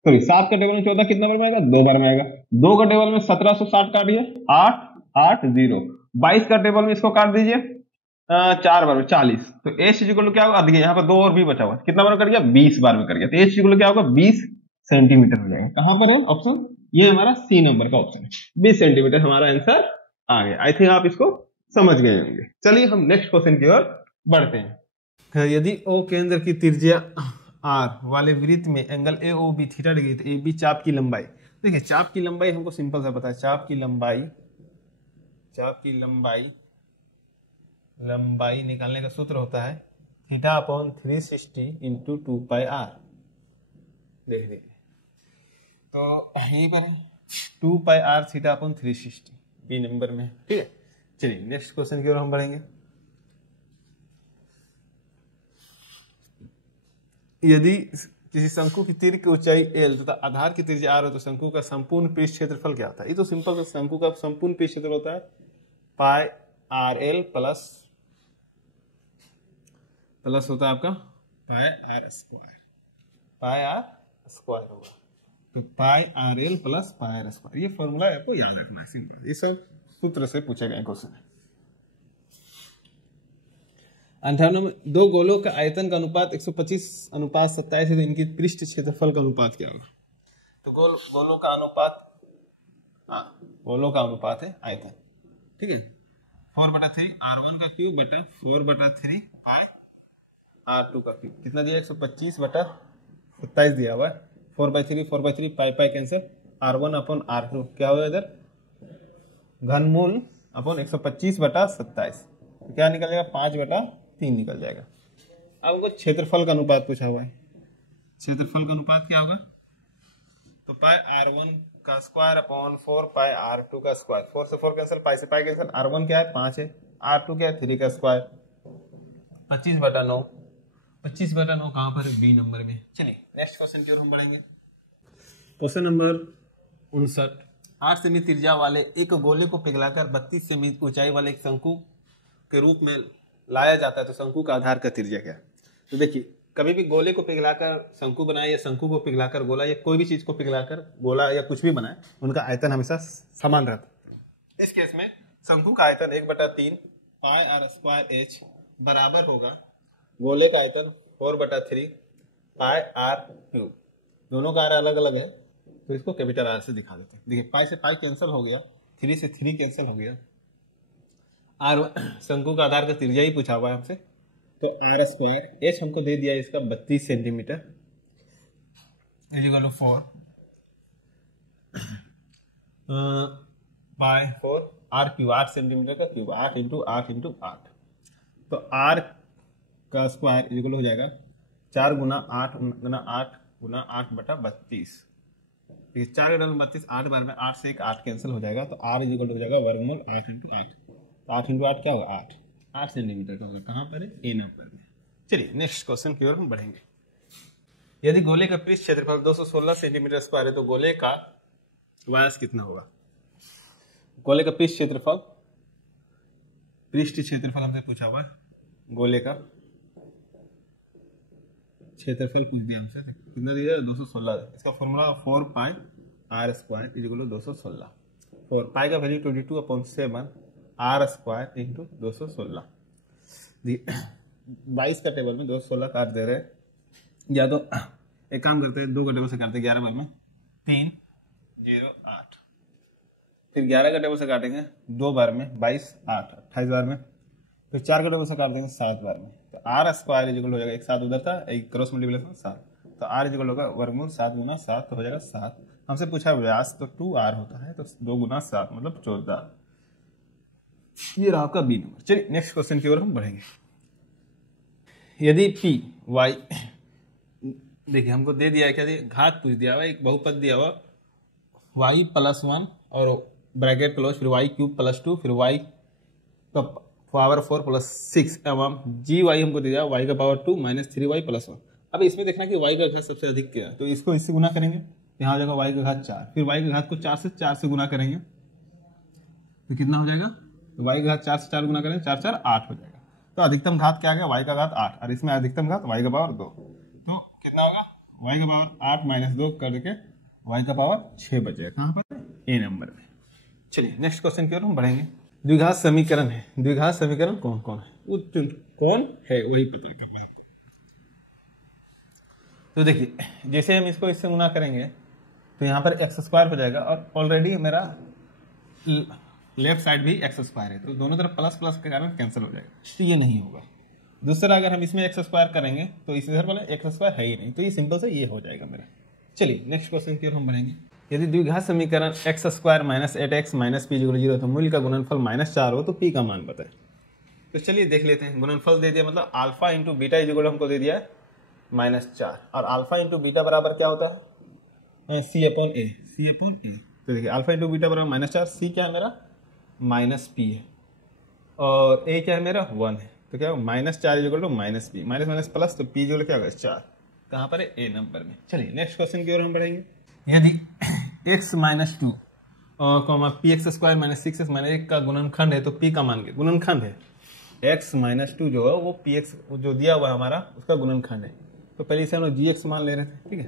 सॉरी 7 का टेबल में 14 कितना बार में आएगा? 2 बार में आएगा। 2 का टेबल में 1760 काटिए, 8 8 0। 22 का टेबल में इसको काट दीजिए 4 बार में 40, तो h इक्वल क्या होगा? देखिए यहाँ पर 2 और भी बचा हुआ, कितना बार कर गया? 20 बार में कर गया, तो h इक्वल क्या होगा? 20 सेंटीमीटर हो जाएगा। कहां पर है ऑप्शन? ये हमारा सी नंबर का ऑप्शन है, 20 सेंटीमीटर हमारा आंसर आ गया। आई थिंक आप इसको समझ गए होंगे। चलिए हम नेक्स्ट क्वेश्चन की ओर बढ़ते हैं। यदि O केंद्र की त्रिज्या r वाले वृत्त में एंगल AOB थीटा डिग्री, तो AB चाप की लंबाई, देखिए चाप की लंबाई हमको सिंपल सा पता है, चाप की लंबाई निकालने का सूत्र होता है θ/360 × 2πr। देख लीजिए, तो यहीं पर 2πr θ/360 बी नंबर में, ठीक है। चलिए नेक्स्ट क्वेश्चन की ओर हम बढ़ेंगे। यदि किसी शंकु की तीर की ऊंचाई l तथा आधार की त्रिज्या r हो, तो शंकु का संपूर्ण पृष्ठ क्षेत्रफल क्या होता है? ये तो सिंपल सा, शंकु का संपूर्ण पृष्ठ क्षेत्रफल होता है πrl प्लस होता है आपका πr स्क्वायर होगा, तो πrl प्लस πr स्क्वायर, ये फॉर्मूला आपको याद रखना है, सिंपल, ये सब सूत्र से पूछे गए क्वेश्चन है। 58 में दो गोलों का आयतन का अनुपात 125:27 है, तो इनकी पृष्ठ क्षेत्रफल का अनुपात क्या होगा? तो गोलों का अनुपात, हाँ गोलों का अनुपात है आयतन, ठीक है, 4/3 r1 का क्यूब बटा 4/3 पाई r2 का क्यूब, कितना दिया? 125/27 दिया हुआ है, 4/3 पाई कैंसिल, r1/r2 क्या होगा इधर? घनमूल अपॉन 125/27, तो क्या निकल जाएगा? 5/3 निकल जाएगा। अब हमको क्षेत्रफल का अनुपात पूछा हुआ है, क्षेत्रफल का अनुपात क्या होगा? तो पाई r1 का स्क्वायर अपॉन 4 पाई r2 का स्क्वायर, 4 से 4 कैंसिल, पाई से पाई कैंसिल, r1 क्या है? 5 है, r2 क्या है? 3 का स्क्वायर, 25/9, 25/9 कहां पर है? बी नंबर में। चलिए नेक्स्ट क्वेश्चन की ओर हम बढ़ेंगे। क्वेश्चन नंबर 59, 8 सेमी त्रिज्या वाले एक गोले को पिघलाकर 32 सेमी ऊंचाई वाले एक शंकु के रूप में लाया जाता है, तो शंकु का आधार का त्रिज्या क्या है? तो देखिए कभी भी गोले को पिघलाकर शंकु बनाए या शंकु को पिघलाकर गोला या कोई भी चीज को पिघलाकर गोला या कुछ भी बनाए, उनका आयतन हमेशा समान रहता है। इस केस में शंकु का आयतन 1/3 पाई r स्क्वायर h बराबर होगा गोले का आयतन 4/3 पाई r क्यूब, दोनों का आर अलग अलग है, तो इसको कैपिटल आर से दिखा देते हैं। देखिए पाई से पाई कैंसिल हो गया, 3 से 3 कैंसिल हो गया। आर शंकु का आधार का त्रिज्या ही पूछा हुआ है हमसे, तो आर स्क्वायर एच हमको दे दिया इसका 32 centimetre equal to 4 by 4 R cube, 8 centimetre का क्यूब, 8 इंटू 8 इंटू 8, तो आर का स्क्वायर इक्वल हो जाएगा 4 गुना 8 गुना 8 गुना 8 बटा 32। ठीक है, 4 गुना 32, 8 बार में 8 से 8 कैंसिल हो जाएगा, तो आर इक्वल हो जाएगा वर्गमूल 8 इंटू 8, तो 8 इंटू 8 क्या होगा 8 सेंटीमीटर का होगा। कहाँ पर है, ए नंबर में। चलिए नेक्स्ट क्वेश्चन की ओर हम बढ़ेंगे। यदि गोले का पृष्ठ क्षेत्रफल 216 सेंटीमीटर स्क्वायर है तो गोले का व्यास कितना होगा। गोले का पृष्ठ क्षेत्रफल हमसे पूछा हुआ है, गोले का क्षेत्रफल पूछ दिया हमसे, तो कितना दिया 216। इसका formula 4 pi R square equal 216। 4 pi का वैल्यू 22/7 आर स्क्वायर इंटू 216। 22 का टेबल में 216 काट दे रहे हैं, या तो एक काम करते हैं 2 का टेबल से काटते हैं 11 बार में 3 0 8, फिर 11 का टेबल से काटेंगे 2 बार में 22 8 28 बार में, फिर 4 का टेबल से काट देंगे 7 बार में, तो आर स्क्वायर इक्वल हो जाएगा, एक 7 उधर था, एक क्रॉस मल्टीप्लिकेशन 7, तो आर इक्वल होगा वर्गमूल 7 गुना 7, तो हो जाएगा 7। हमसे पूछा व्यास तो 2r होता है, तो 2 गुना 7 मतलब 14। ये रहा आपका बी नंबर। चलिए नेक्स्ट क्वेश्चन की ओर हम बढ़ेंगे। यदि पी वाई, देखिए हमको दे दिया है क्या, घात पूछ दिया हुआ, एक बहुपद दिया हुआ y + 1 और ब्रैकेट क्लोज, फिर y क्यूब + 2, फिर y का पावर 4 + 6 एवं जी वाई हमको दिया y का पावर 2 - 3y + 1। अब इसमें देखना कि y का घात सबसे अधिक क्या है, तो इसको इससे गुना करेंगे, यहाँ हो जाएगा y का घात 4, फिर y का घात को 4 से गुना करेंगे, तो कितना हो जाएगा, तो y का घात 4 से 4 गुना करेंगे, 4 4 8 हो जाएगा। तो अधिकतम घात क्या आ गया, y का घात 8, और इसमें अधिकतम घात y का पावर 2, तो कितना होगा, y का पावर 8 - 2 करके y का पावर 6 बचेगा। कहाँ पर, ए नंबर में। चलिए नेक्स्ट क्वेश्चन की ओर हम बढ़ेंगे। द्विघात समीकरण है, द्विघात समीकरण कौन कौन है, वो कौन है वही पता करना है आपको। तो देखिए जैसे हम इसको इससे गुना करेंगे तो यहाँ पर x² हो जाएगा, और ऑलरेडी मेरा लेफ्ट साइड भी x² है, तो दोनों तरफ प्लस प्लस के कारण कैंसिल हो जाएगा, तो ये नहीं होगा। दूसरा अगर हम इसमें x² करेंगे तो इस इधर वाला x² है ही नहीं, तो ये सिंपल से ये हो जाएगा मेरा। चलिए नेक्स्ट क्वेश्चन की ओर हम बढ़ेंगे। यदि द्विघात समीकरण x² - 8x - p 0 तो मूल का गुणनफल -4 हो तो p का मान बताएं। तो चलिए देख लेते हैं। गुणनफल दे दिया, मतलब अल्फा इंटू बीटा इक्वल हमको दे दिया है -4, और अल्फा इंटू बीटा बराबर क्या होता है, c/a। तो देखिए अल्फा इंटू बीटा बराबर -4, c क्या है मेरा -p है, और a क्या है मेरा 1 है, तो क्या होगा -4 equal to -p, minus plus, तो p इक्वल क्या होगा 4। कहाँ पर है, ए नंबर में। चलिए नेक्स्ट क्वेश्चन की ओर हम बढ़ेंगे। यदि x - 2 और px² - 6x - 1 का गुणनखंड है तो p का मान गुणनखंड है, x - 2 जो है वो px जो दिया हुआ है हमारा उसका गुणनखंड है, तो पहले इसे हम लोग gx मान ले रहे थे, ठीक है।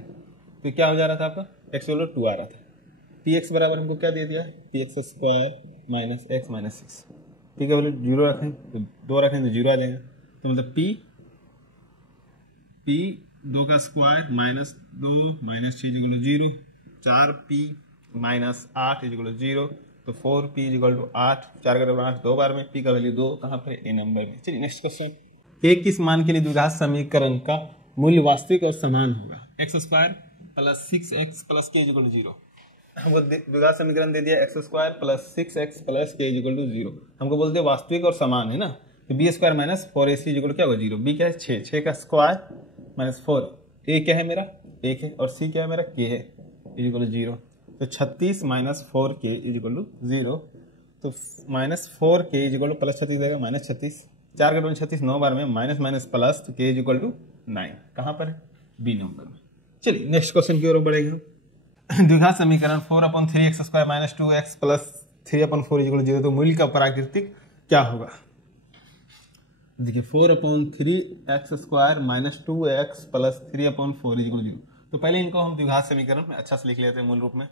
तो क्या हो जा रहा था आपका, x इक्वल 2 आ रहा था, px बराबर हमको क्या दे दिया, px² - x - 6, p का वैल्यू 0 रखें तो 2 रखें तो 0 आ जाएगा, तो मतलब p 2 का स्क्वायर -2 - 6 इक्वल 0, 4p - 8 इक्वल 0, तो 4p इक्वल 8, 4 का टेबल 8 2 बार में, p का वैल्यू 2, कहाँ पे, ए नंबर में। चलिए नेक्स्ट क्वेश्चन। एक किस मान के लिए द्विघात समीकरण का मूल्य वास्तविक और समान होगा, x² + 6x + k इक्वल 0। हमको द्विघात समीकरण दे दिया x² + 6x + k इक्वल 0, हमको बोलते हैं वास्तविक और समान है ना, तो b² - 4ac इक्वल क्या होगा 0, b क्या है 6 का स्क्वायर -4, a क्या है मेरा 1 है, और c क्या है मेरा k है इक्वल 0, तो 36 - 4k इक्वल 0, तो -4k इक्वल +36 देगा -36, 4 का टेबल 36 9 बार में, माइनस प्लस, तो k इक्वल 9, कहाँ पर है, बी नंबर में। चलिए नेक्स्ट क्वेश्चन की ओर बढ़ेंगे। द्विघात समीकरण 4/3x² - 2x + 3/4 इक्वल 0 तो मूल का प्राकृतिक क्या होगा। देखिए 4/3x² - 2x + 3/4 इक्वल 0, तो पहले इनको हम द्विघात समीकरण में अच्छा से लिख लेते हैं मूल रूप में।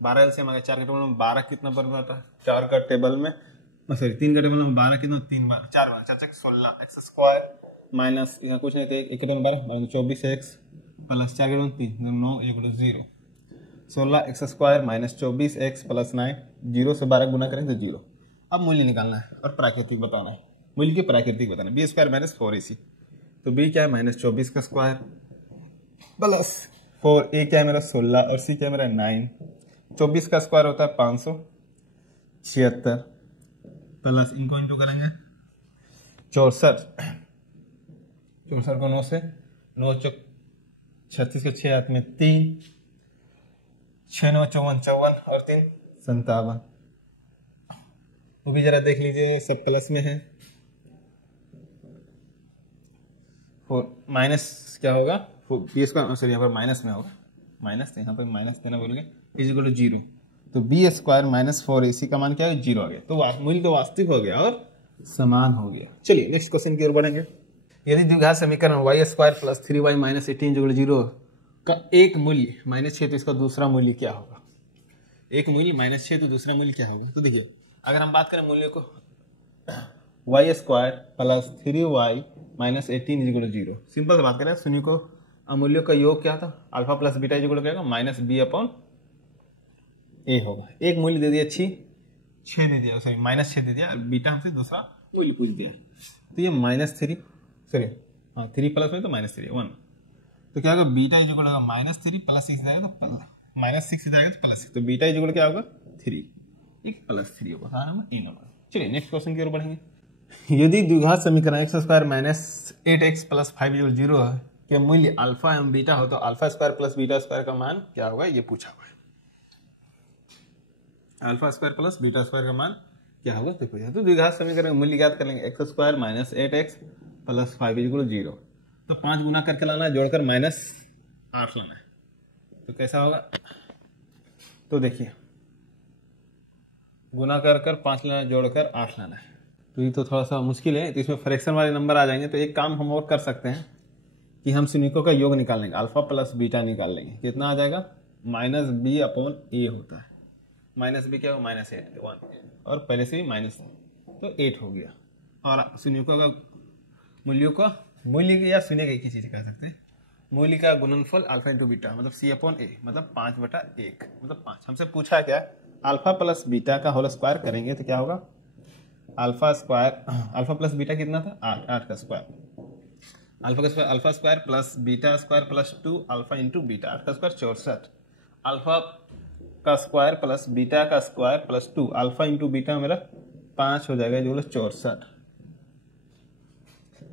12 एलसीएम आ गया, 4 के टेबल में 12 कितना बार आता है, 4 का टेबल में सॉरी 3 का टेबल में 12 कितना 3 बार, 4 बार 4 16 x² माइनस यहाँ कुछ नहीं थे, 1 12 24x प्लस 4 के 3 9 equal to 0। 16x² minus 24x plus 9, 0 से 12 गुना करें तो 0। अब मूल्य निकालना है और प्राकृतिक बताना है, मूल्य की प्राकृतिक बताना है। b² माइनस 4ac, तो b क्या है माइनस 24 का स्क्वायर प्लस 4a क्या है मेरा 16 और c क्या है मेरा 9। 24 का स्क्वायर होता है 576 प्लस इनको इंटू करेंगे 64 को 9 से 9 चौक 36 के 6 हाथ में 3, 6 9 54 और 3 57। वो भी जरा देख लीजिए, सब प्लस में है। माइनस क्या होगा b² सॉरी यहाँ पर माइनस में होगा, माइनस यहाँ पर माइनस देना बोल गए इज इक्वल टू 0। तो b² माइनस 4ac का मान क्या है 0 आ गया। तो मूल्य तो वास्तविक हो गया और समान हो गया। चलिए नेक्स्ट क्वेश्चन की ओर बढ़ेंगे। यदि द्विघात समीकरण y² प्लस 3y माइनस 18 0 का एक मूल्य -6 तो इसका दूसरा मूल्य क्या होगा? एक मूल्य -6 तो दूसरा मूल्य क्या होगा? तो देखिए अगर हम बात करें मूल्य को y² plus 3y minus 18 0, simple से बात करें शून्य को अमूल्यों का योग क्या था अल्फा प्लस बीटा इक्वल क्या होगा माइनस b अपॉन a होगा। एक मूल्य दे दिया 6 दे दिया, सॉरी -6 दे दिया, बीटा हमसे दूसरा मूल्य पूछ दिया। तो ये -3 सॉरी हाँ 3 प्लस में तो -3 1, तो क्या होगा बीटा इज इक्वल होगा -3 प्लस 6 जाएगा तो -6 जाएगा तो +6, तो बीटा इज इक्वल क्या होगा 3, एक +3 होगा। हाँ नंबर ए नंबर। चलिए नेक्स्ट क्वेश्चन की ओर बढ़ेंगे। यदि द्विघात समीकरण x² minus 8x plus 5 equal 0 है कि मूल्य अल्फा एवं बीटा हो तो α² प्लस β² का मान क्या होगा ये पूछा हुआ है। α² प्लस β² का मान क्या होगा तो पूछा। तो द्विघात समीकरण का मूल्य ज्ञात कर लेंगे x² minus 8x plus 5 equal 0, तो 5 गुना करके लाना है, जोड़कर -8 लाना है, तो कैसा होगा? तो देखिए गुना कर 5 लाना, जोड़कर 8 लाना है, तो ये तो थोड़ा सा मुश्किल है, तो इसमें फ्रैक्शन वाले नंबर आ जाएंगे। तो एक काम हम और कर सकते हैं कि हम शून्यों का योग निकाल लेंगे, अल्फा प्लस बीटा निकाल लेंगे। कितना आ जाएगा -b अपॉन a होता है, -b क्या होगा -8 1 और पहले से भी माइनस तो 8 हो गया। और शून्यों का मूल्यों का मूल्य या शून्य का एक ही चीज कह सकते हैं, मूल्य का गुणनफल अल्फा इंटू बीटा मतलब c अपॉन a मतलब 5/1 मतलब 5। हमसे पूछा क्या अल्फा प्लस बीटा का होल स्क्वायर करेंगे तो क्या होगा अल्फा प्लस बीटा कितना था 8 का square, alpha square plus beta square plus 2 alpha into beta 8 का स्क्वायर 64, अल्फा का स्क्वायर प्लस बीटा का square plus 2 alpha into beta मेरा 5 हो जाएगा जो 64,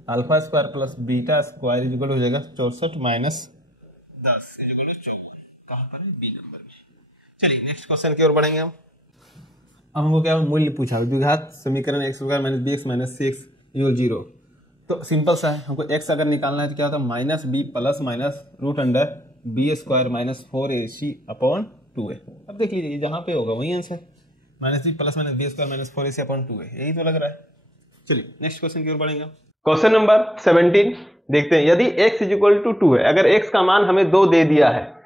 alpha square plus beta square equal हो जाएगा 64 माइनस 10 इक्वल 54। कहाँ पर है? बी नंबर में। चलिए नेक्स्ट क्वेश्चन की ओर बढ़ेंगे हम। अब हमको क्या मूल्य पूछा द्विघात समीकरण x² minus bx minus cx equal 0, तो सिंपल सा है, हमको x अगर निकालना है तो क्या होता है -b plus minus root under b² minus 4ac upon 2a। अब देख लीजिए जहाँ पे होगा वही answer, -b plus minus b² minus 4ac upon 2a, यही तो लग रहा है। चलिए नेक्स्ट क्वेश्चन की ओर बढ़ेंगे। क्वेश्चन नंबर 17 देखते हैं। यदि x इक्वल टू 2 है, अगर x का मान हमें 2 दे दिया है,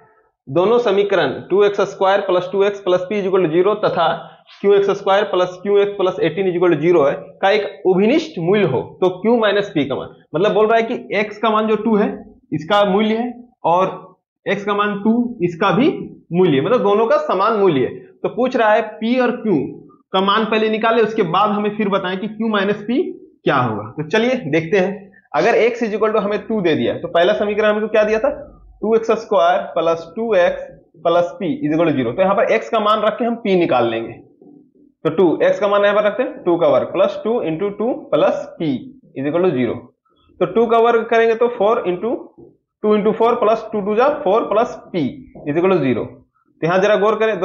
दोनों समीकरण 2x² plus 2x plus p equal 0 तथा qx² plus qx plus 18 equal 0 है का एक उभनिष्ठ मूल्य हो तो q माइनस p का मान, मतलब बोल रहा है कि x का मान जो 2 है इसका मूल्य है और x का मान 2 इसका भी मूल्य, मतलब दोनों का समान मूल्य है। तो पूछ रहा है p और q का मान पहले निकाले, उसके बाद हमें फिर बताएं कि q माइनस p क्या होगा। तो चलिए देखते हैं। अगर x इक्वल टू हमें 2 दे दिया तो पहला समीकरण हमको क्या दिया था 2x² plus 2x plus p equal 0, तो यहाँ पर x का मान रख के हम p निकाल लेंगे। तो 2x का मान यहाँ पर रखते हैं 2 का वर्ग plus 2 into 2 plus p equal 0, तो 2 का वर्ग करेंगे तो 4 इंटू 2 इंटू 4 प्लस 2 2 जा 4 प्लस p इक्वल 0। तो यहाँ जरा गौर करें,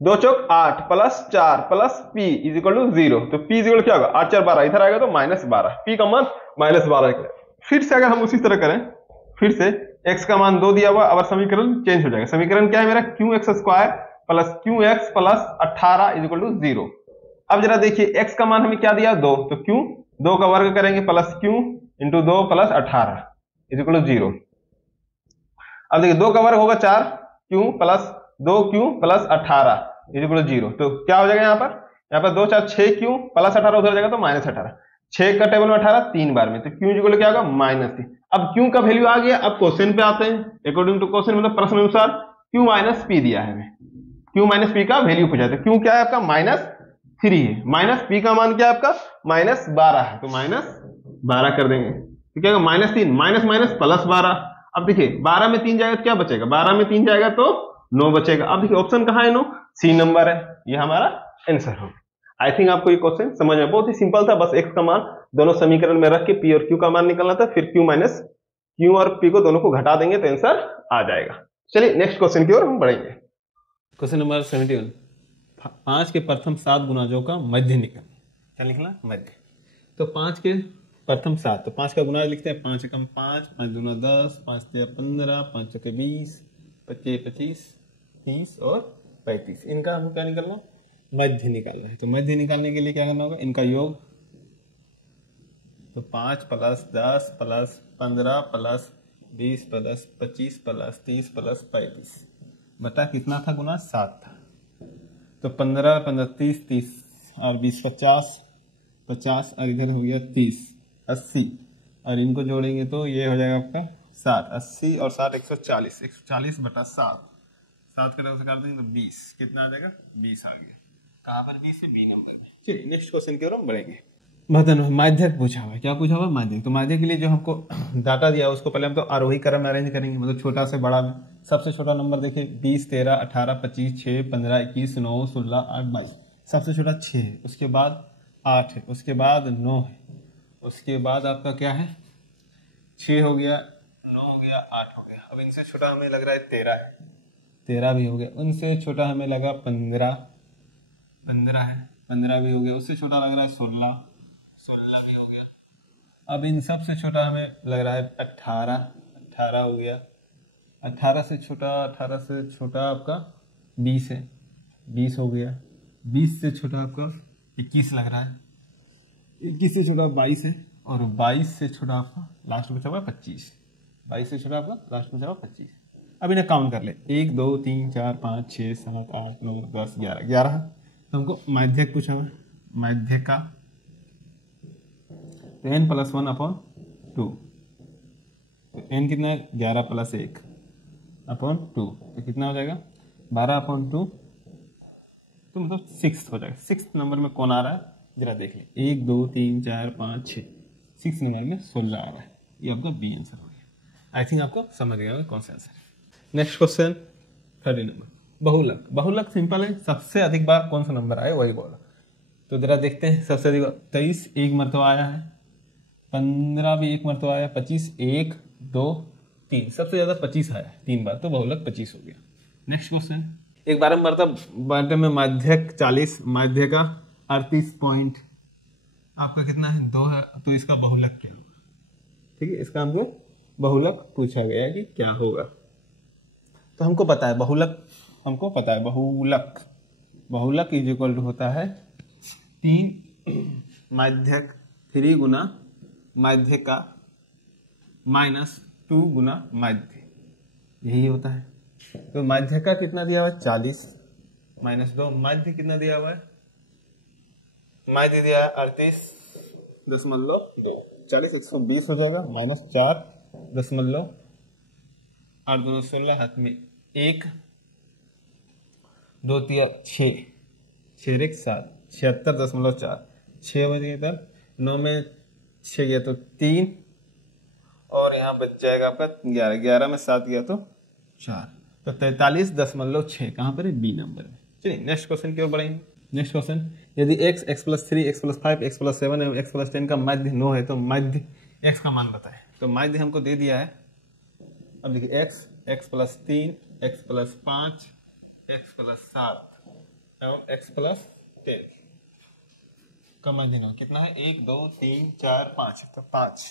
2 चौक 8 प्लस 4 प्लस p इक्वल 0, तो p इक्वल क्या होगा 8 4 12, इधर आएगा तो -12, p का मान -12। फिर से अगर हम उसी तरह करें, फिर से x का मान 2 दिया हुआ, अब समीकरण चेंज हो जाएगा। समीकरण क्या है मेरा qx² plus qx plus 18 equal to 0। अब जरा देखिए x का मान हमें क्या दिया 2, तो q 2 का वर्ग करेंगे plus q into 2 plus 18 equal to 0। अब देखिए 2 का वर्ग होगा 4 q plus 2q plus 18 equal to 0, तो क्या हो जाएगा यहाँ पर 2 4 6q प्लस 18 उधर जाएगा तो -18, 6 का टेबल में 18 3 बार में, तो क्यू इक्वल क्या होगा -3। अब क्यू का वैल्यू आ गया। अब क्वेश्चन पे आते हैं। अकॉर्डिंग टू क्वेश्चन मतलब प्रश्न अनुसार क्यू माइनस पी दिया है हमें, क्यू माइनस पी का वैल्यू पूछा है। क्यू क्या है आपका -3 है, माइनस पी का मान क्या है आपका -12 है, तो -12 कर देंगे। तो क्या होगा -3 माइनस माइनस प्लस 12। अब देखिए 12 में 3 जाएगा तो क्या बचेगा, 12 में 3 जाएगा तो 9 बचेगा। अब देखिए ऑप्शन कहाँ है, 9 सी नंबर है, ये हमारा आंसर होगा। आई थिंक आपको ये क्वेश्चन समझ में बहुत ही सिंपल था, बस एक्स का मान दोनों समीकरण में रख के पी और क्यू का मान निकलना था, फिर क्यू और पी को दोनों को घटा देंगे तो आंसर आ जाएगा। चलिए नेक्स्ट क्वेश्चन की ओर हम बढ़ेंगे। क्वेश्चन नंबर 71, 5 के प्रथम 7 गुणाजों का मध्य निकाल। क्या लिखना, मध्य। तो 5 के प्रथम 7, तो 5 का गुणाज लिखते हैं, 5 एकम 5, 5 दूना 10, 5 तिया 15, 5 चौके 20, 25 25, 30 और 35। इनका हम क्या निकालना, मध्य निकालना है। तो मध्य निकालने के लिए क्या करना होगा, इनका योग। तो 5 plus 10 plus 15 plus 20 plus 25 plus 30 plus 35 बता कितना था, गुना 7 था। तो 15 15 30 30 और 20 50 50 और इधर हो गया 30 80 और इनको जोड़ेंगे तो ये हो जाएगा आपका 60 80 और 60 140 140 बटा 7 7 का डबल से काट देंगे तो 20 कितना आ जाएगा, 20 आ गया। कहाँ पर 20 है, बी नंबर में। चलिए नेक्स्ट क्वेश्चन की ओर हम बढ़ेंगे। माध्यक पूछा हुआ है, क्या पूछा हुआ, माध्यक। तो माध्यक के लिए जो हमको डाटा दिया उसको पहले हम तो आरोही क्रम में अरेंज करेंगे, मतलब छोटा से बड़ा में। सबसे छोटा नंबर देखिए 20 13 18 25 6 15 21 9 16 8 22, सबसे छोटा 6 है, उसके बाद 8 है, उसके बाद 9 है, उसके बाद आपका क्या है 6 हो गया, 9 हो गया, 8 हो गया। अब इनसे छोटा हमें लग रहा है 13 है, 13 भी हो गया। उनसे छोटा हमें लगा 15 है, 15 भी हो गया। उससे छोटा लग रहा है 16 भी हो गया। अब इन सब से छोटा हमें लग रहा है 18 हो गया। 18 से छोटा आपका 20 है, 20 हो गया। 20 से छोटा आपका 21 लग रहा है, 21 से छोटा 22 है, और 22 से छोटा आपका लास्ट में बचा हुआ 25। 22 से छोटा आपका लास्ट में बचा हुआ 25। अब इन्हें काउंट कर ले, 1 2 3 4 5 6 7 8 9 10 11 11। तो हमको माध्यक पूछा हुआ, माध्यक का n + 1/2। तो n कितना है, 11 + 1/2, तो कितना हो जाएगा 12/2। तो मतलब 6 हो जाएगा। 6 नंबर में कौन आ रहा है जरा देख ले, 1 2 3 4 5 6, 6 नंबर में 16 आ रहा है। ये आपका बी आंसर हो गया। आई थिंक आपको समझ गया कौन सा आंसर है। नेक्स्ट क्वेश्चन 30 नंबर, बहुलक। बहुलक सिंपल है, सबसे अधिक बार कौन सा नंबर आए वही बोला। तो जरा देखते हैं, सबसे अधिक 23 एक मरतबा आया है, 15 भी एक मरतबा आया, 25 1 2 3, सबसे ज्यादा 25 आया है 3 बार, तो बहुलक 25 हो गया। नेक्स्ट क्वेश्चन, एक बार बारह में माध्यक 40, माध्य का 38 पॉइंट आपका कितना है 2 है, तो इसका बहुलक क्या होगा। ठीक है, इसका हमको बहुलक पूछा गया है कि क्या होगा। तो हमको पता है बहुलक, हमको पता है बहुलक इज इक्वल टू होता है 3 माध्यक 3 गुना माध्य का -2 गुना माध्य, यही होता है। तो माध्य का कितना दिया हुआ है 40 -2, माध्य कितना दिया हुआ है, माध्य दिया है 38.2, 40 120 हो जाएगा, -4 8 2 16, हाथ में 1 2 3 6 6 1 7 76.4, 6 बज गए तब 9 में 6 गया तो 3, और यहाँ बच जाएगा आपका 11, 11 में 7 गया तो 4, तो 43.6 कहाँ पर है, बी नंबर में। चलिए नेक्स्ट क्वेश्चन की ओर बढ़ेंगे। नेक्स्ट क्वेश्चन, यदि x +3 x +5 x +7 एवं x +10 का माध्य 9 है तो माध्य x का मान बताएं। तो माध्य हमको दे दिया है। अब देखिए x +3 x +5 x +7 एवं x +10 का माध्य 9 कितना है, 1 2 3 4 5, तो 5,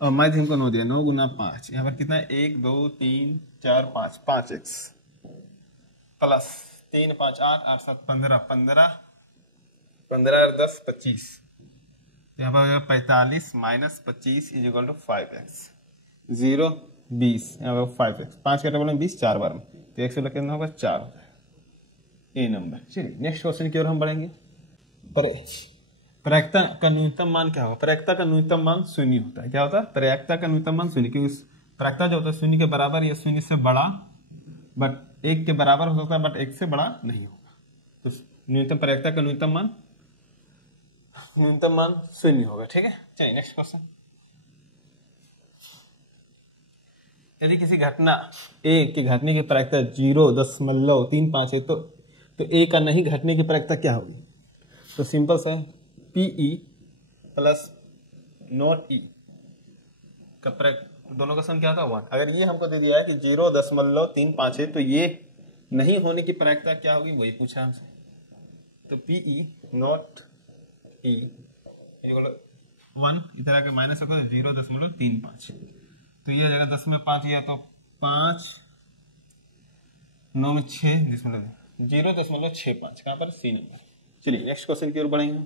और माध्य हमको 9 दिया, 9 गुना 5, यहाँ पर कितना है 1 2 3 4 5, 5x प्लस 3 5 8 8 7 15 15 15 और 10 25, यहाँ पर 45 - 25 = 5x, 0 20, यहाँ पर 5x, 5 का डबल में 20 4 बार में, तो x वाला कितना होगा 4 होता है, ए नंबर। चलिए नेक्स्ट क्वेश्चन की ओर हम बढ़ेंगे। पर प्रायिकता का न्यूनतम मान क्या होगा? प्रायिकता का न्यूनतम मान शून्य होता है। क्या होता है? प्रायिकता का न्यूनतम मान शून्य, क्योंकि प्रायिकता जो होता है शून्य के बराबर या शून्य से बड़ा, बट 1 के बराबर हो सकता है, बट 1 से बड़ा नहीं होगा। तो न्यूनतम प्रायिकता का न्यूनतम मान शून्य होगा। ठीक है, चलिए नेक्स्ट क्वेश्चन। यदि किसी घटना ए की घटने की प्रायिकता 0.35 है तो ए का नहीं घटने की प्रायिकता क्या होगी? तो सिंपल सा PE प्लस नॉट E का दोनों का सम क्या था? 1। अगर ये हमको दे दिया है कि 0.35 है तो ये नहीं होने की प्रायिकता क्या होगी, वही पूछा हमसे। तो PE नॉट E 1 इधर आके माइनस होगा 0.35, तो ये जगह 10 में 5 गया तो 5 9 में 6 0.65, कहाँ पर? C number. चलिए नेक्स्ट क्वेश्चन की ओर बढ़ेंगे।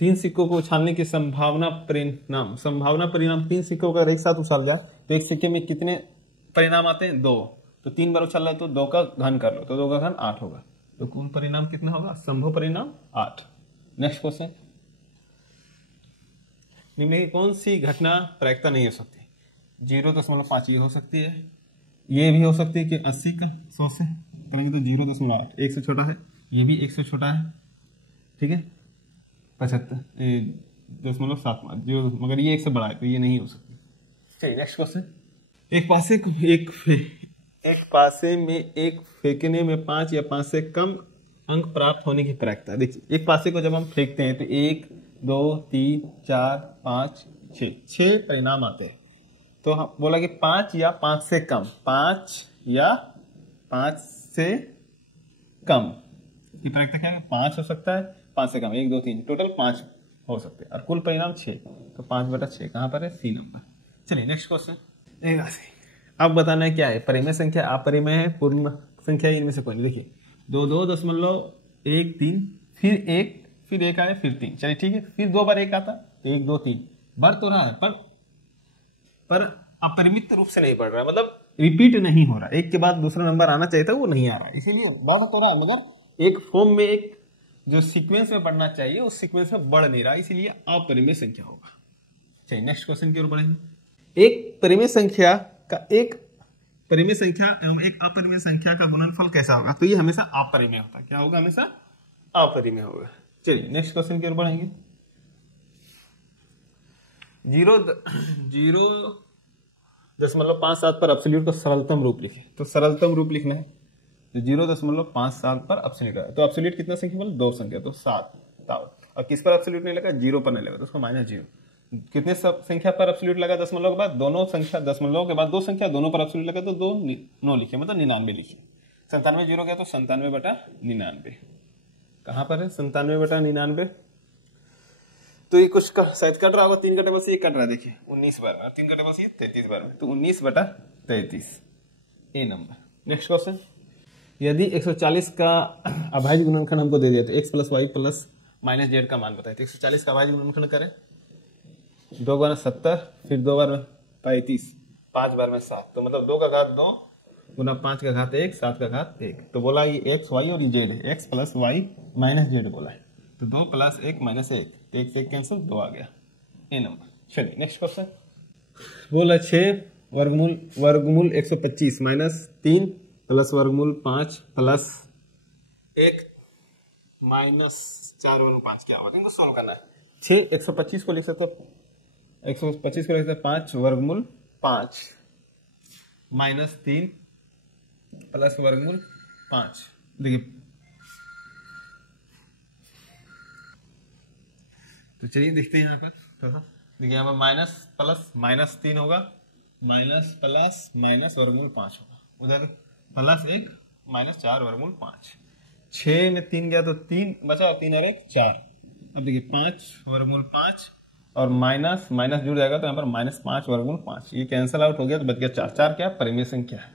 3 सिक्कों को उछालने की संभावना परिणाम 3 सिक्कों का एक साथ उछाल जाए तो एक सिक्के में कितने परिणाम आते हैं? 2। तो 3 बार उछाल रहा है तो 2 का घन कर लो, तो 2 का घन 8 होगा। तो कुल परिणाम कितना होगा? संभव परिणाम 8। नेक्स्ट क्वेश्चन, निम्न कौन सी घटना प्रायिकता नहीं हो सकती? 0.5 ये हो सकती है, ये भी हो सकती है कि 80 का 100 से करेंगे तो 0.8 1 से छोटा है, ये भी 1 से छोटा है। ठीक है, 75.75 मगर ये 1 से बड़ा है तो ये नहीं हो सकती। चलिए नेक्स्ट क्वेश्चन। एक पासे में एक फेंकने में 5 या 5 से कम अंक प्राप्त होने की प्रायिकता। देखिए एक पासे को जब हम फेंकते हैं तो 1 2 3 4 5 6 परिणाम आते हैं। तो हम बोला कि 5 या 5 से कम, 5 या 5 से कम की प्रायिकता क्या है? 5 हो सकता है, 5 से कम 1 2 3 टोटल 5 हो सकते हैं और कुल परिणाम 6, तो 5/6 कहाँ पर है? C number. चलिए नेक्स्ट क्वेश्चन। अब बताना है क्या है? परिमेय संख्या, अपरिमेय है, पूर्ण संख्या, इनमें से कोई नहीं। देखिए 2.13 फिर 1 आए फिर 3, चलिए ठीक है, फिर 2 बार 1 आता, 1 2 3 बढ़ तो रहा है पर अपरिमित रूप से नहीं बढ़ रहा है, मतलब रिपीट नहीं हो रहा। एक के बाद दूसरा नंबर आना चाहिए था, वो नहीं आ रहा है, इसीलिए बढ़ तो रहा है मगर एक फॉर्म में, एक जो सीक्वेंस में बढ़ना चाहिए उस सीक्वेंस में बढ़ नहीं रहा, इसीलिए अपरिमेय संख्या होगा। चलिए नेक्स्ट क्वेश्चन की ओर बढ़ेंगे। एक परिमेय संख्या एवं एक अपरिमेय संख्या का गुणनफल कैसा होगा? तो ये हमेशा अपरिमेय होता है। क्या होगा? हमेशा अपरिमेय होगा। चलिए नेक्स्ट क्वेश्चन की ओर बढ़ेंगे। 0.57 पर एब्सोल्यूट का सरलतम रूप लिखे। तो सरलतम रूप लिखना है तो 0.57 पर एब्सोल्यूट है, तो एब्सोल्यूट कितना संख्या? मतलब 2 संख्या, तो 7। और किस पर एब्सोल्यूट नहीं लगा? 0 पर नहीं लगा, तो उसको -0। कितने संख्या पर एब्सोल्यूट लगा? दशमलव के बाद दोनों संख्या, दशमलव के बाद 2 संख्या, दोनों पर एब्सोल्यूट लगा तो 9 लिखे, मतलब 99 लिखे। 97 0 गया तो 97/99। कहाँ पर है 97/99? तो ये कुछ शायद कट रहा होगा, 3 का टेबल से ये कट रहा है, देखिए 19 बार में, और 3 का टेबल से ये 33 बार में, तो 19/33 ए नंबर। Next question. यदि 140 का अभाज्य गुणनखंड हमको दे दिया तो x + y + -z का मान बताए, तो 140 का अभाज्य गुणनखंड करें, 2 बार में 70, फिर 2 बार में 35, 5 बार में 7, तो मतलब 2 का घात 2 गुना 5 का घात 1, 7 का घात 1। तो बोला ये x y और ये z है, x + y - z बोला है, तो 2 + 1 - 1, 1 से 1 कैंसिल, 2 आ गया ए नंबर। चलिए नेक्स्ट क्वेश्चन। बोला 6 वर्गमूल 125 - 3 + वर्गमूल 5 + 1 - 4 वर्गमूल 5 क्या होगा? इनको सोल्व करना है। 6 125 को लिख सकते, 125 को लिख सकते 5 वर्गमूल 5 - 3 + वर्गमूल 5। देखिए तो चलिए देखते हैं यहाँ पर, तो देखिए यहाँ पर -+-3 होगा, -+ वर्गमूल 5 होगा, उधर +1 - 4 वर्गमूल 5। 6 में 3 गया तो 3 बचा, और 3 और 1 4। अब देखिए 5 वर्गमूल 5 और माइनस जुड़ जाएगा तो यहाँ पर -5 वर्गमूल 5, ये कैंसिल आउट हो गया तो बच गया 4। 4 क्या? परिमेय संख्या है।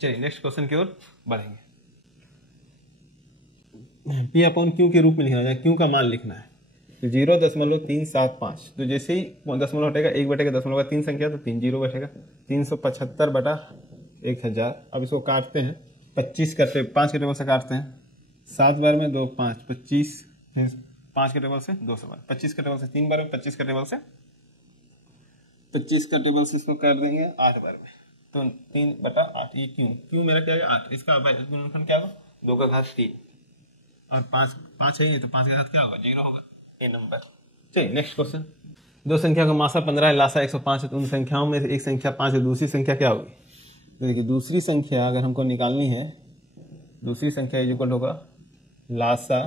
चलिए नेक्स्ट क्वेश्चन की ओर बढ़ेंगे। P/Q के रूप में लिखना है, Q का मान लिखना है, 0.375। तो जैसे ही दशमलव हटेगा, 1 बटेगा दशमलव का 3 संख्या तो 3 0 बैठेगा, 375/1000। अब इसको काटते हैं, 25 करते हैं, 5 के टेबल से काटते हैं, 7 बार में 2 5 25 5 के टेबल से 2 से बार, 25 के टेबल से 3 बार में, 25 के टेबल से इसको कर देंगे 8 बार में, तो 3/8। ये क्यों मेरा क्या है 8, इसका गुणनखंड क्या होगा 2 का घात 3 और 5 है ये, तो 5 का घात क्या होगा 0 होगा, ये नंबर। चलिए नेक्स्ट क्वेश्चन। दो संख्या का मासा 15 है, लासा 105 है, तो उन संख्याओं में से एक संख्या 5 है, दूसरी संख्या क्या होगी। तो देखिए दूसरी संख्या अगर हमको निकालनी है, दूसरी संख्या इज इक्वल होगा लासा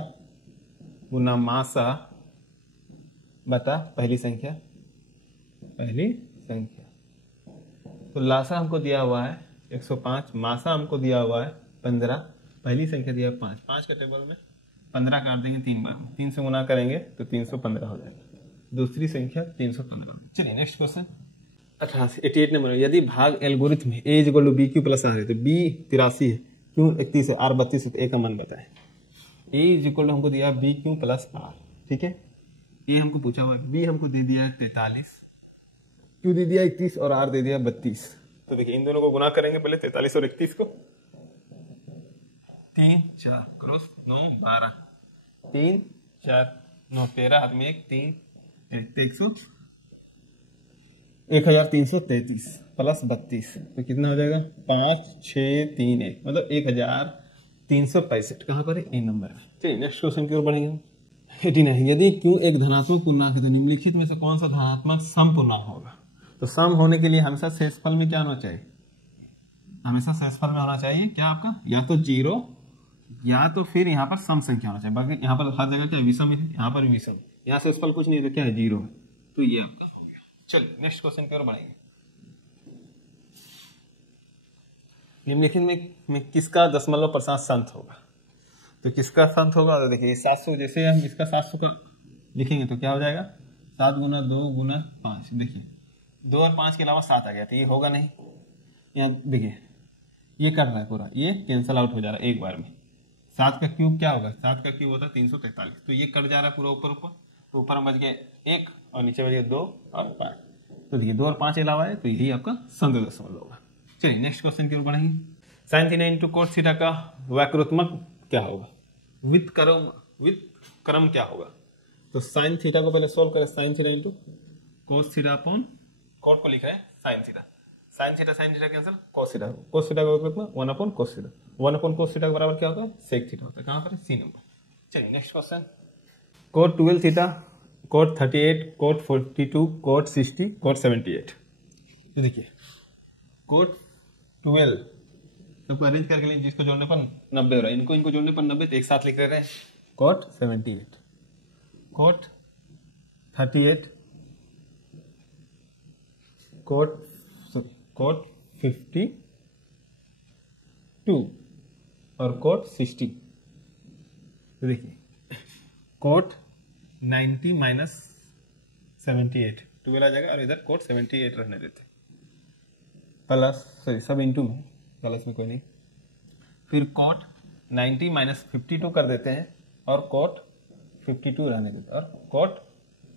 गुना मासा बता पहली संख्या। तो लासा हमको दिया हुआ है 105, मासा हमको दिया हुआ है 15, पहली संख्या दिया है 5। 5 के टेबल में 15 काट देंगे 3 बार में, 3 से गुना करेंगे तो 315 हो जाएगा, दूसरी संख्या 315। चलिए नेक्स्ट क्वेश्चन 88 नंबर। यदि भाग algorithm A is equal to B Q plus R है, तो बी 83 है, क्यू 31 है, आर 32 है, तो ए का मान बताएं। ए इज इक्वल टू हमको दिया बी क्यू प्लस आर, ठीक है, ए हमको पूछा हुआ है, बी हमको दे दिया है 43, क्यू दे दिया 31 और आर दे दिया 32। तो देखिए इन दोनों को गुना करेंगे पहले 43 और 31 को, 3 4 क्रॉस 9 12, 3 4 9 13, हाथ में 1 3 1333 प्लस 32, तो कितना हो जाएगा 5 6 3 1, मतलब 1365। कहाँ पर है ए नंबर है। चलिए नेक्स्ट क्वेश्चन की ओर बढ़ेंगे हम। 89। यदि क्यू एक धनात्मक पूर्णांक है तो निम्नलिखित में से कौन सा धनात्मक सम पूर्णांक होगा। तो सम होने के लिए हमेशा शेषफल में क्या होना चाहिए, हमेशा शेषफल में होना चाहिए क्या आपका, या तो 0 या तो फिर यहाँ पर सम संख्या होना चाहिए। बाकी यहाँ पर हर जगह क्या विषम है, यहाँ पर विषम, यहाँ शेषफल कुछ नहीं है, क्या है 0 है, तो ये आपका हो गया। चलिए नेक्स्ट क्वेश्चन की ओर बढ़ेंगे। निम्नलिखित में किसका दशमलव प्रसाद संत होगा। तो किसका संत होगा, तो देखिए 700, जैसे हम इसका 700 का लिखेंगे तो क्या हो जाएगा 7 गुना 2 गुना 5। देखिए 2 और 5 के अलावा 7 आ गया, तो ये होगा नहीं। यहाँ देखिए ये कर रहा है पूरा, ये कैंसल आउट हो जा रहा है एक बार में। 7 का क्यूब क्या होगा, 7 का क्यूब होता है 343, तो ये कट जा रहा है पूरा ऊपर ऊपर, तो ऊपर में बच गए 1 और नीचे बच गए 2 और 5। तो देखिए 2 और 5 अलावा है, तो यही आपका संत दशमलव होगा। चलिए नेक्स्ट क्वेश्चन की ओर बढ़ेंगे। Sine theta into cos theta का व्याकृत्मक क्या होगा, विद क्रम क्या होगा। तो साइन थीटा को पहले सोल्व करें, sine theta into cos theta upon coat को लिखा है sine theta, sine theta cancel, cos theta का व्याकृत्मक 1 upon cos theta, 1 upon cos theta के बराबर क्या होता है सेक थीटा होता है। कहां पर सी नंबर। चलिए नेक्स्ट क्वेश्चन। कोट 12 थीटा, कोट 38, कोट 42, कोट 60, कोट 78। तो देखिए कोट 12 सबको अरेंज करके लिए, जिसको जोड़ने पर 90 हो रहा है, इनको जोड़ने पर 90, तो एक साथ लिख रहे हैं कोट 78, कोट 38, कोट 52 और कोट 60। तो देखिए कोट 90 माइनस 78 12 आ जाएगा, और इधर कोट 78 रहने देते, प्लस सॉरी सब इंटू में, प्लस में कोई नहीं, फिर कोट 90 माइनस 52 कर देते हैं और कोट 52 रहने देते हैं, और कोट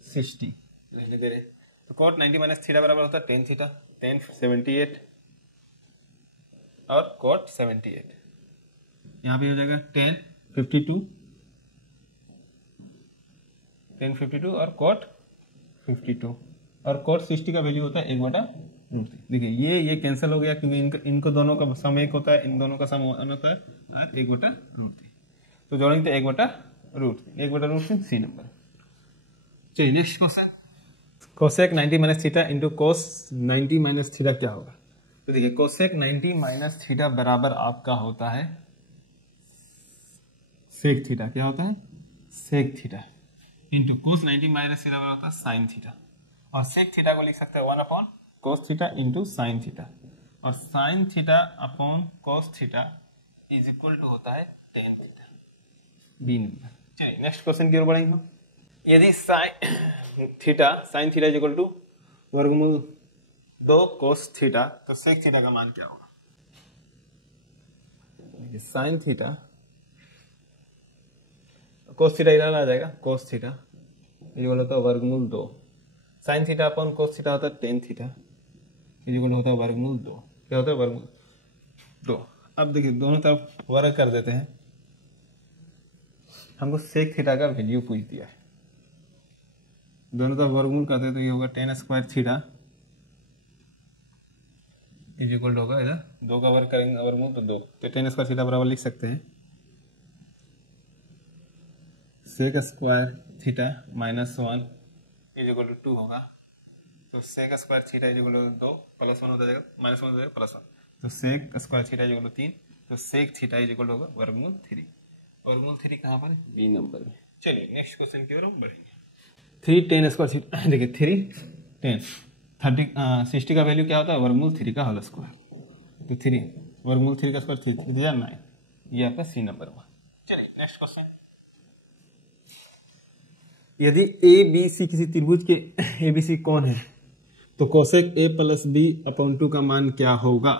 60 रहने दे रहे। तो कोट 90 माइनस थीटा बराबर होता है टेन थीटा, टेन 78 और कोट 78, यहाँ पे हो जाएगा टेन 52 और कोट 52, और कोट 60 का वैल्यू होता है 1/√3। देखिए ये कैंसिल हो गया, क्योंकि इनको दोनों का सम 1 होता है, इन दोनों का सम 1 होता है 1/√3, तो जोड़ेंगे तो 1/√3 सी नंबर। चलिए नेक्स्ट क्वेश्चन। कोसेक 90 माइनस थीटा इंटू कोस 90 माइनस थीटा क्या होगा। तो देखिए कोसेक 90 माइनस थीटा बराबर आपका होता है सेक थीटा, क्या होता है सेक थीटा, इंटू कोस 90 माइनस थीटा बराबर होता है साइन थीटा, और सेक थीटा को लिख सकते हैं 1 upon cos theta into sine theta, और sine theta upon cos theta is equal to होता है टेन थीटा, बी नंबर। चलिए नेक्स्ट क्वेश्चन की ओर बढ़ेंगे हम। यदि sine theta is equal to वर्गमूल 2 कोस थीटा, तो सेक थीटा का मान क्या होगा। साइन थीटा कोस थीटा इधर आ जाएगा, कोस थीटा इक्वल होता है वर्गमूल 2, sign theta upon cos theta होता है टेन थीटा इक्वल होता है वर्गमूल 2, क्या होता है वर्गमूल 2। अब देखिए दोनों तरफ वर्ग कर देते हैं, हमको सेक थीटा का वैल्यू पूछ दिया है, दोनों तरफ वर्गमूल करते तो ये होगा ten square theta is equal होगा, इधर 2 का वर्ग करेंगे वर्गमूल तो 2, तो टेन स्क्वायर थीटा बराबर लिख सकते हैं sec square theta minus 1 is equal to 2 होगा। तो sec square theta is equal to 2 plus 1 हो जाएगा, माइनस 1 हो जाएगा प्लस 1, तो sec square theta is equal to 3, तो सेक थीटा इज इक्वल होगा वर्गमूल 3। वर्गमूल 3 कहाँ पर है? बी नंबर में। चलिए नेक्स्ट क्वेश्चन की ओर हम बढ़ेंगे। 3 10 स्क्वायर थीटा, देखिए 3 10 60 का वैल्यू क्या होता है? वर्गमूल 3 का होल स्क्वायर, तो 3 वर्गमूल 3 का स्क्वायर 3 9, ये आपका सी नंबर हुआ। चलिए नेक्स्ट क्वेश्चन, यदि ए बी सी किसी त्रिभुज के ए बी सी कौन है तो cosec A plus B upon 2 का मान क्या होगा?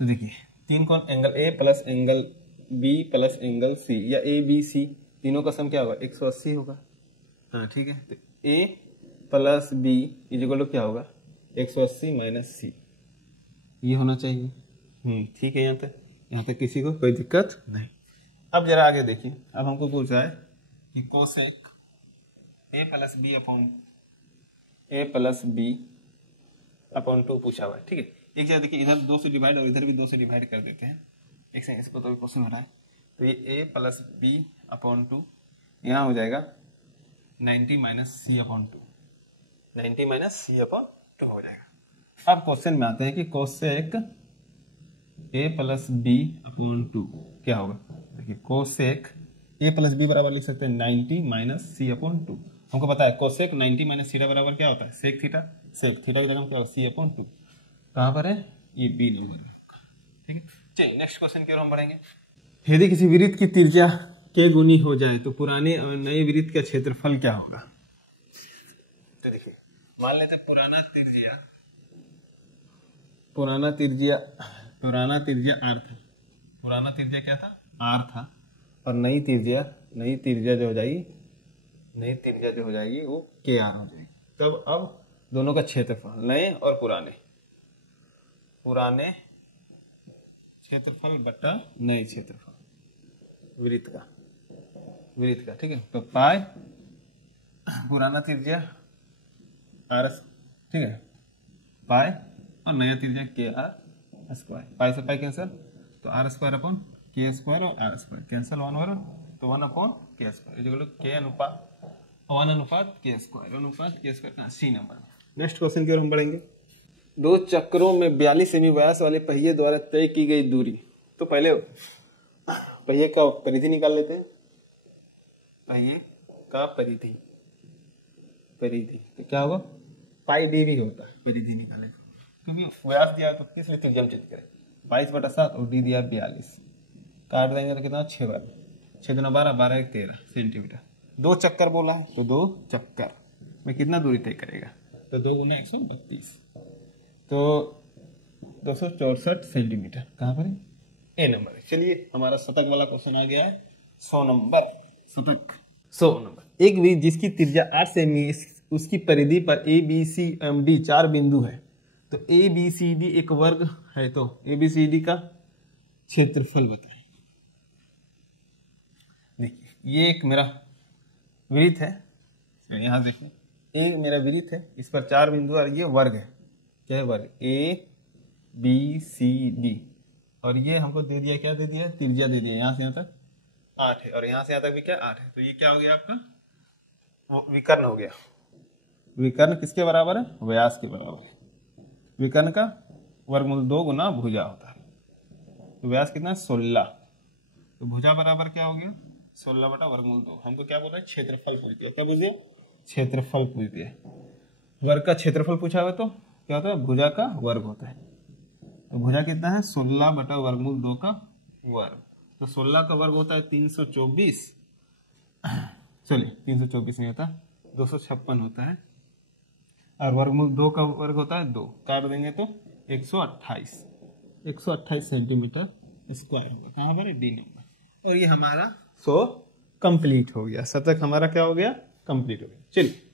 तो देखिए 3 कोण, angle A plus angle B plus angle C, या ए बी सी तीनों का सम क्या होगा? 180 होगा। हाँ ठीक है, तो a plus b is equal to क्या होगा? 180 माइनस सी, ये होना चाहिए। ठीक है, यहाँ तक किसी को कोई दिक्कत नहीं। अब जरा आगे देखिए, अब हमको पूछा है कि cosec A plus B upon 2 पूछा हुआ है। ठीक है, एक जगह देखिए इधर 2 से डिवाइड और इधर भी 2 से डिवाइड कर देते हैं। एक सेकंड, इसको तो क्वेश्चन हो रहा है, तो ये ए प्लस बी अपॉन 2 यहाँ हो जाएगा 90 minus C upon 2, 90 minus C upon 2 हो जाएगा। अब क्वेश्चन में आते हैं कि cosec A plus B upon 2 क्या होगा? देखिए कोसेक ए प्लस बी बराबर लिख सकते हैं 90 माइनस सी अपॉन 2। हमको पता है कोसेक 90 माइनस सीटा बराबर क्या होता है? Sec theta. सेक थीटा की जगह क्या होगा? सी अपॉन 2। कहाँ पर है? ये बी नंबर में। ठीक है, चलिए नेक्स्ट क्वेश्चन की ओर हम बढ़ेंगे। यदि किसी वृत्त की त्रिज्या के गुनी हो जाए तो पुराने और नए वृत्त का क्षेत्रफल क्या होगा? तो देखिए मान लेते हैं पुराना त्रिज्या आर था। पुराना त्रिज्या क्या था? आर था। और नई त्रिज्या जो हो जाएगी वो के आर हो जाएगी। तब अब दोनों का क्षेत्रफल, नए और पुराने क्षेत्रफल बटा नए क्षेत्रफल वृत्त का। ठीक है, तो पाई पुराना त्रिज्या आर, ठीक है, पाई और नया त्रिज्या के आर स्क्वायर, पाई से पाई कैंसिल, तो आर स्क्वायर अपॉन के स्क्वायर और आर स्क्वायर कैंसिल, 1 तो 1 अपॉन के स्क्वायर, के अनुपात 1 अनुपात के स्क्वायर का सी नंबर। नेक्स्ट क्वेश्चन की ओर हम बढ़ेंगे। 2 चक्रों में 42 सेमी व्यास वाले पहिए द्वारा तय की गई दूरी, तो पहले पहिए का परिधि निकाल लेते हैं। पहिए का परिधि तो क्या होगा? पाई डी भी होता है परिधि निकाले, क्योंकि व्यास दिया है तो किस त्रिज्या में चित्र करें। 22/7 और डी दिया 42, काट देंगे तो कितना? 6 बार 6 दूना 12, 12 1 13 सेंटीमीटर। 2 चक्कर बोला है, तो 2 चक्कर में कितना दूरी तय करेगा? तो 2 गुना 132, तो 264 सेंटीमीटर। कहाँ पर है? ए नंबर। चलिए हमारा शतक वाला क्वेश्चन आ गया है, 100 नंबर शतक। 100 नंबर। एक वृत्त जिसकी त्रिज्या 8 सेमी, उसकी परिधि पर A B C M D 4 बिंदु है, तो ए बी सी डी एक वर्ग है, तो ए बी सी डी का क्षेत्रफल बताएं। देखिए ये एक मेरा वृत्त है, यहाँ देखिए ए मेरा वृत्त है, इस पर 4 बिंदु और ये वर्ग है। क्या है? वर्ग। ए बी सी डी, और ये हमको दे दिया, क्या दे दिया? त्रिज्या दे दिया, यहाँ से यहाँ तक 8 है और यहाँ से यहाँ तक भी क्या? 8 है। तो ये क्या हो गया आपका? विकर्ण हो गया। विकर्ण किसके बराबर है? व्यास के बराबर है। विकर्ण का वर्गमूल 2 गुना भुजा होता है, तो व्यास कितना? 16, तो भुजा बराबर क्या हो गया? 16 बटा वर्गमूल 2। हमको क्या बोल रहा है? क्षेत्रफल पूछ दिया। क्या पूछ दिया? क्षेत्रफल पूछ दिया। वर्ग का क्षेत्रफल पूछा हुआ तो क्या होता है? भुजा का वर्ग होता है। तो भुजा कितना है? 16 बटा वर्गमूल 2 का वर्ग, तो 16 का वर्ग होता है 324। चलिए 324 नहीं होता, 256 होता है, और वर्गमूल 2 का वर्ग होता है 2, काट देंगे तो 128 सेंटीमीटर स्क्वायर होगा। कहाँ पर है? D number. और ये हमारा 100 कंप्लीट हो गया, शतक हमारा क्या हो गया? कंप्लीट हो गया। चलिए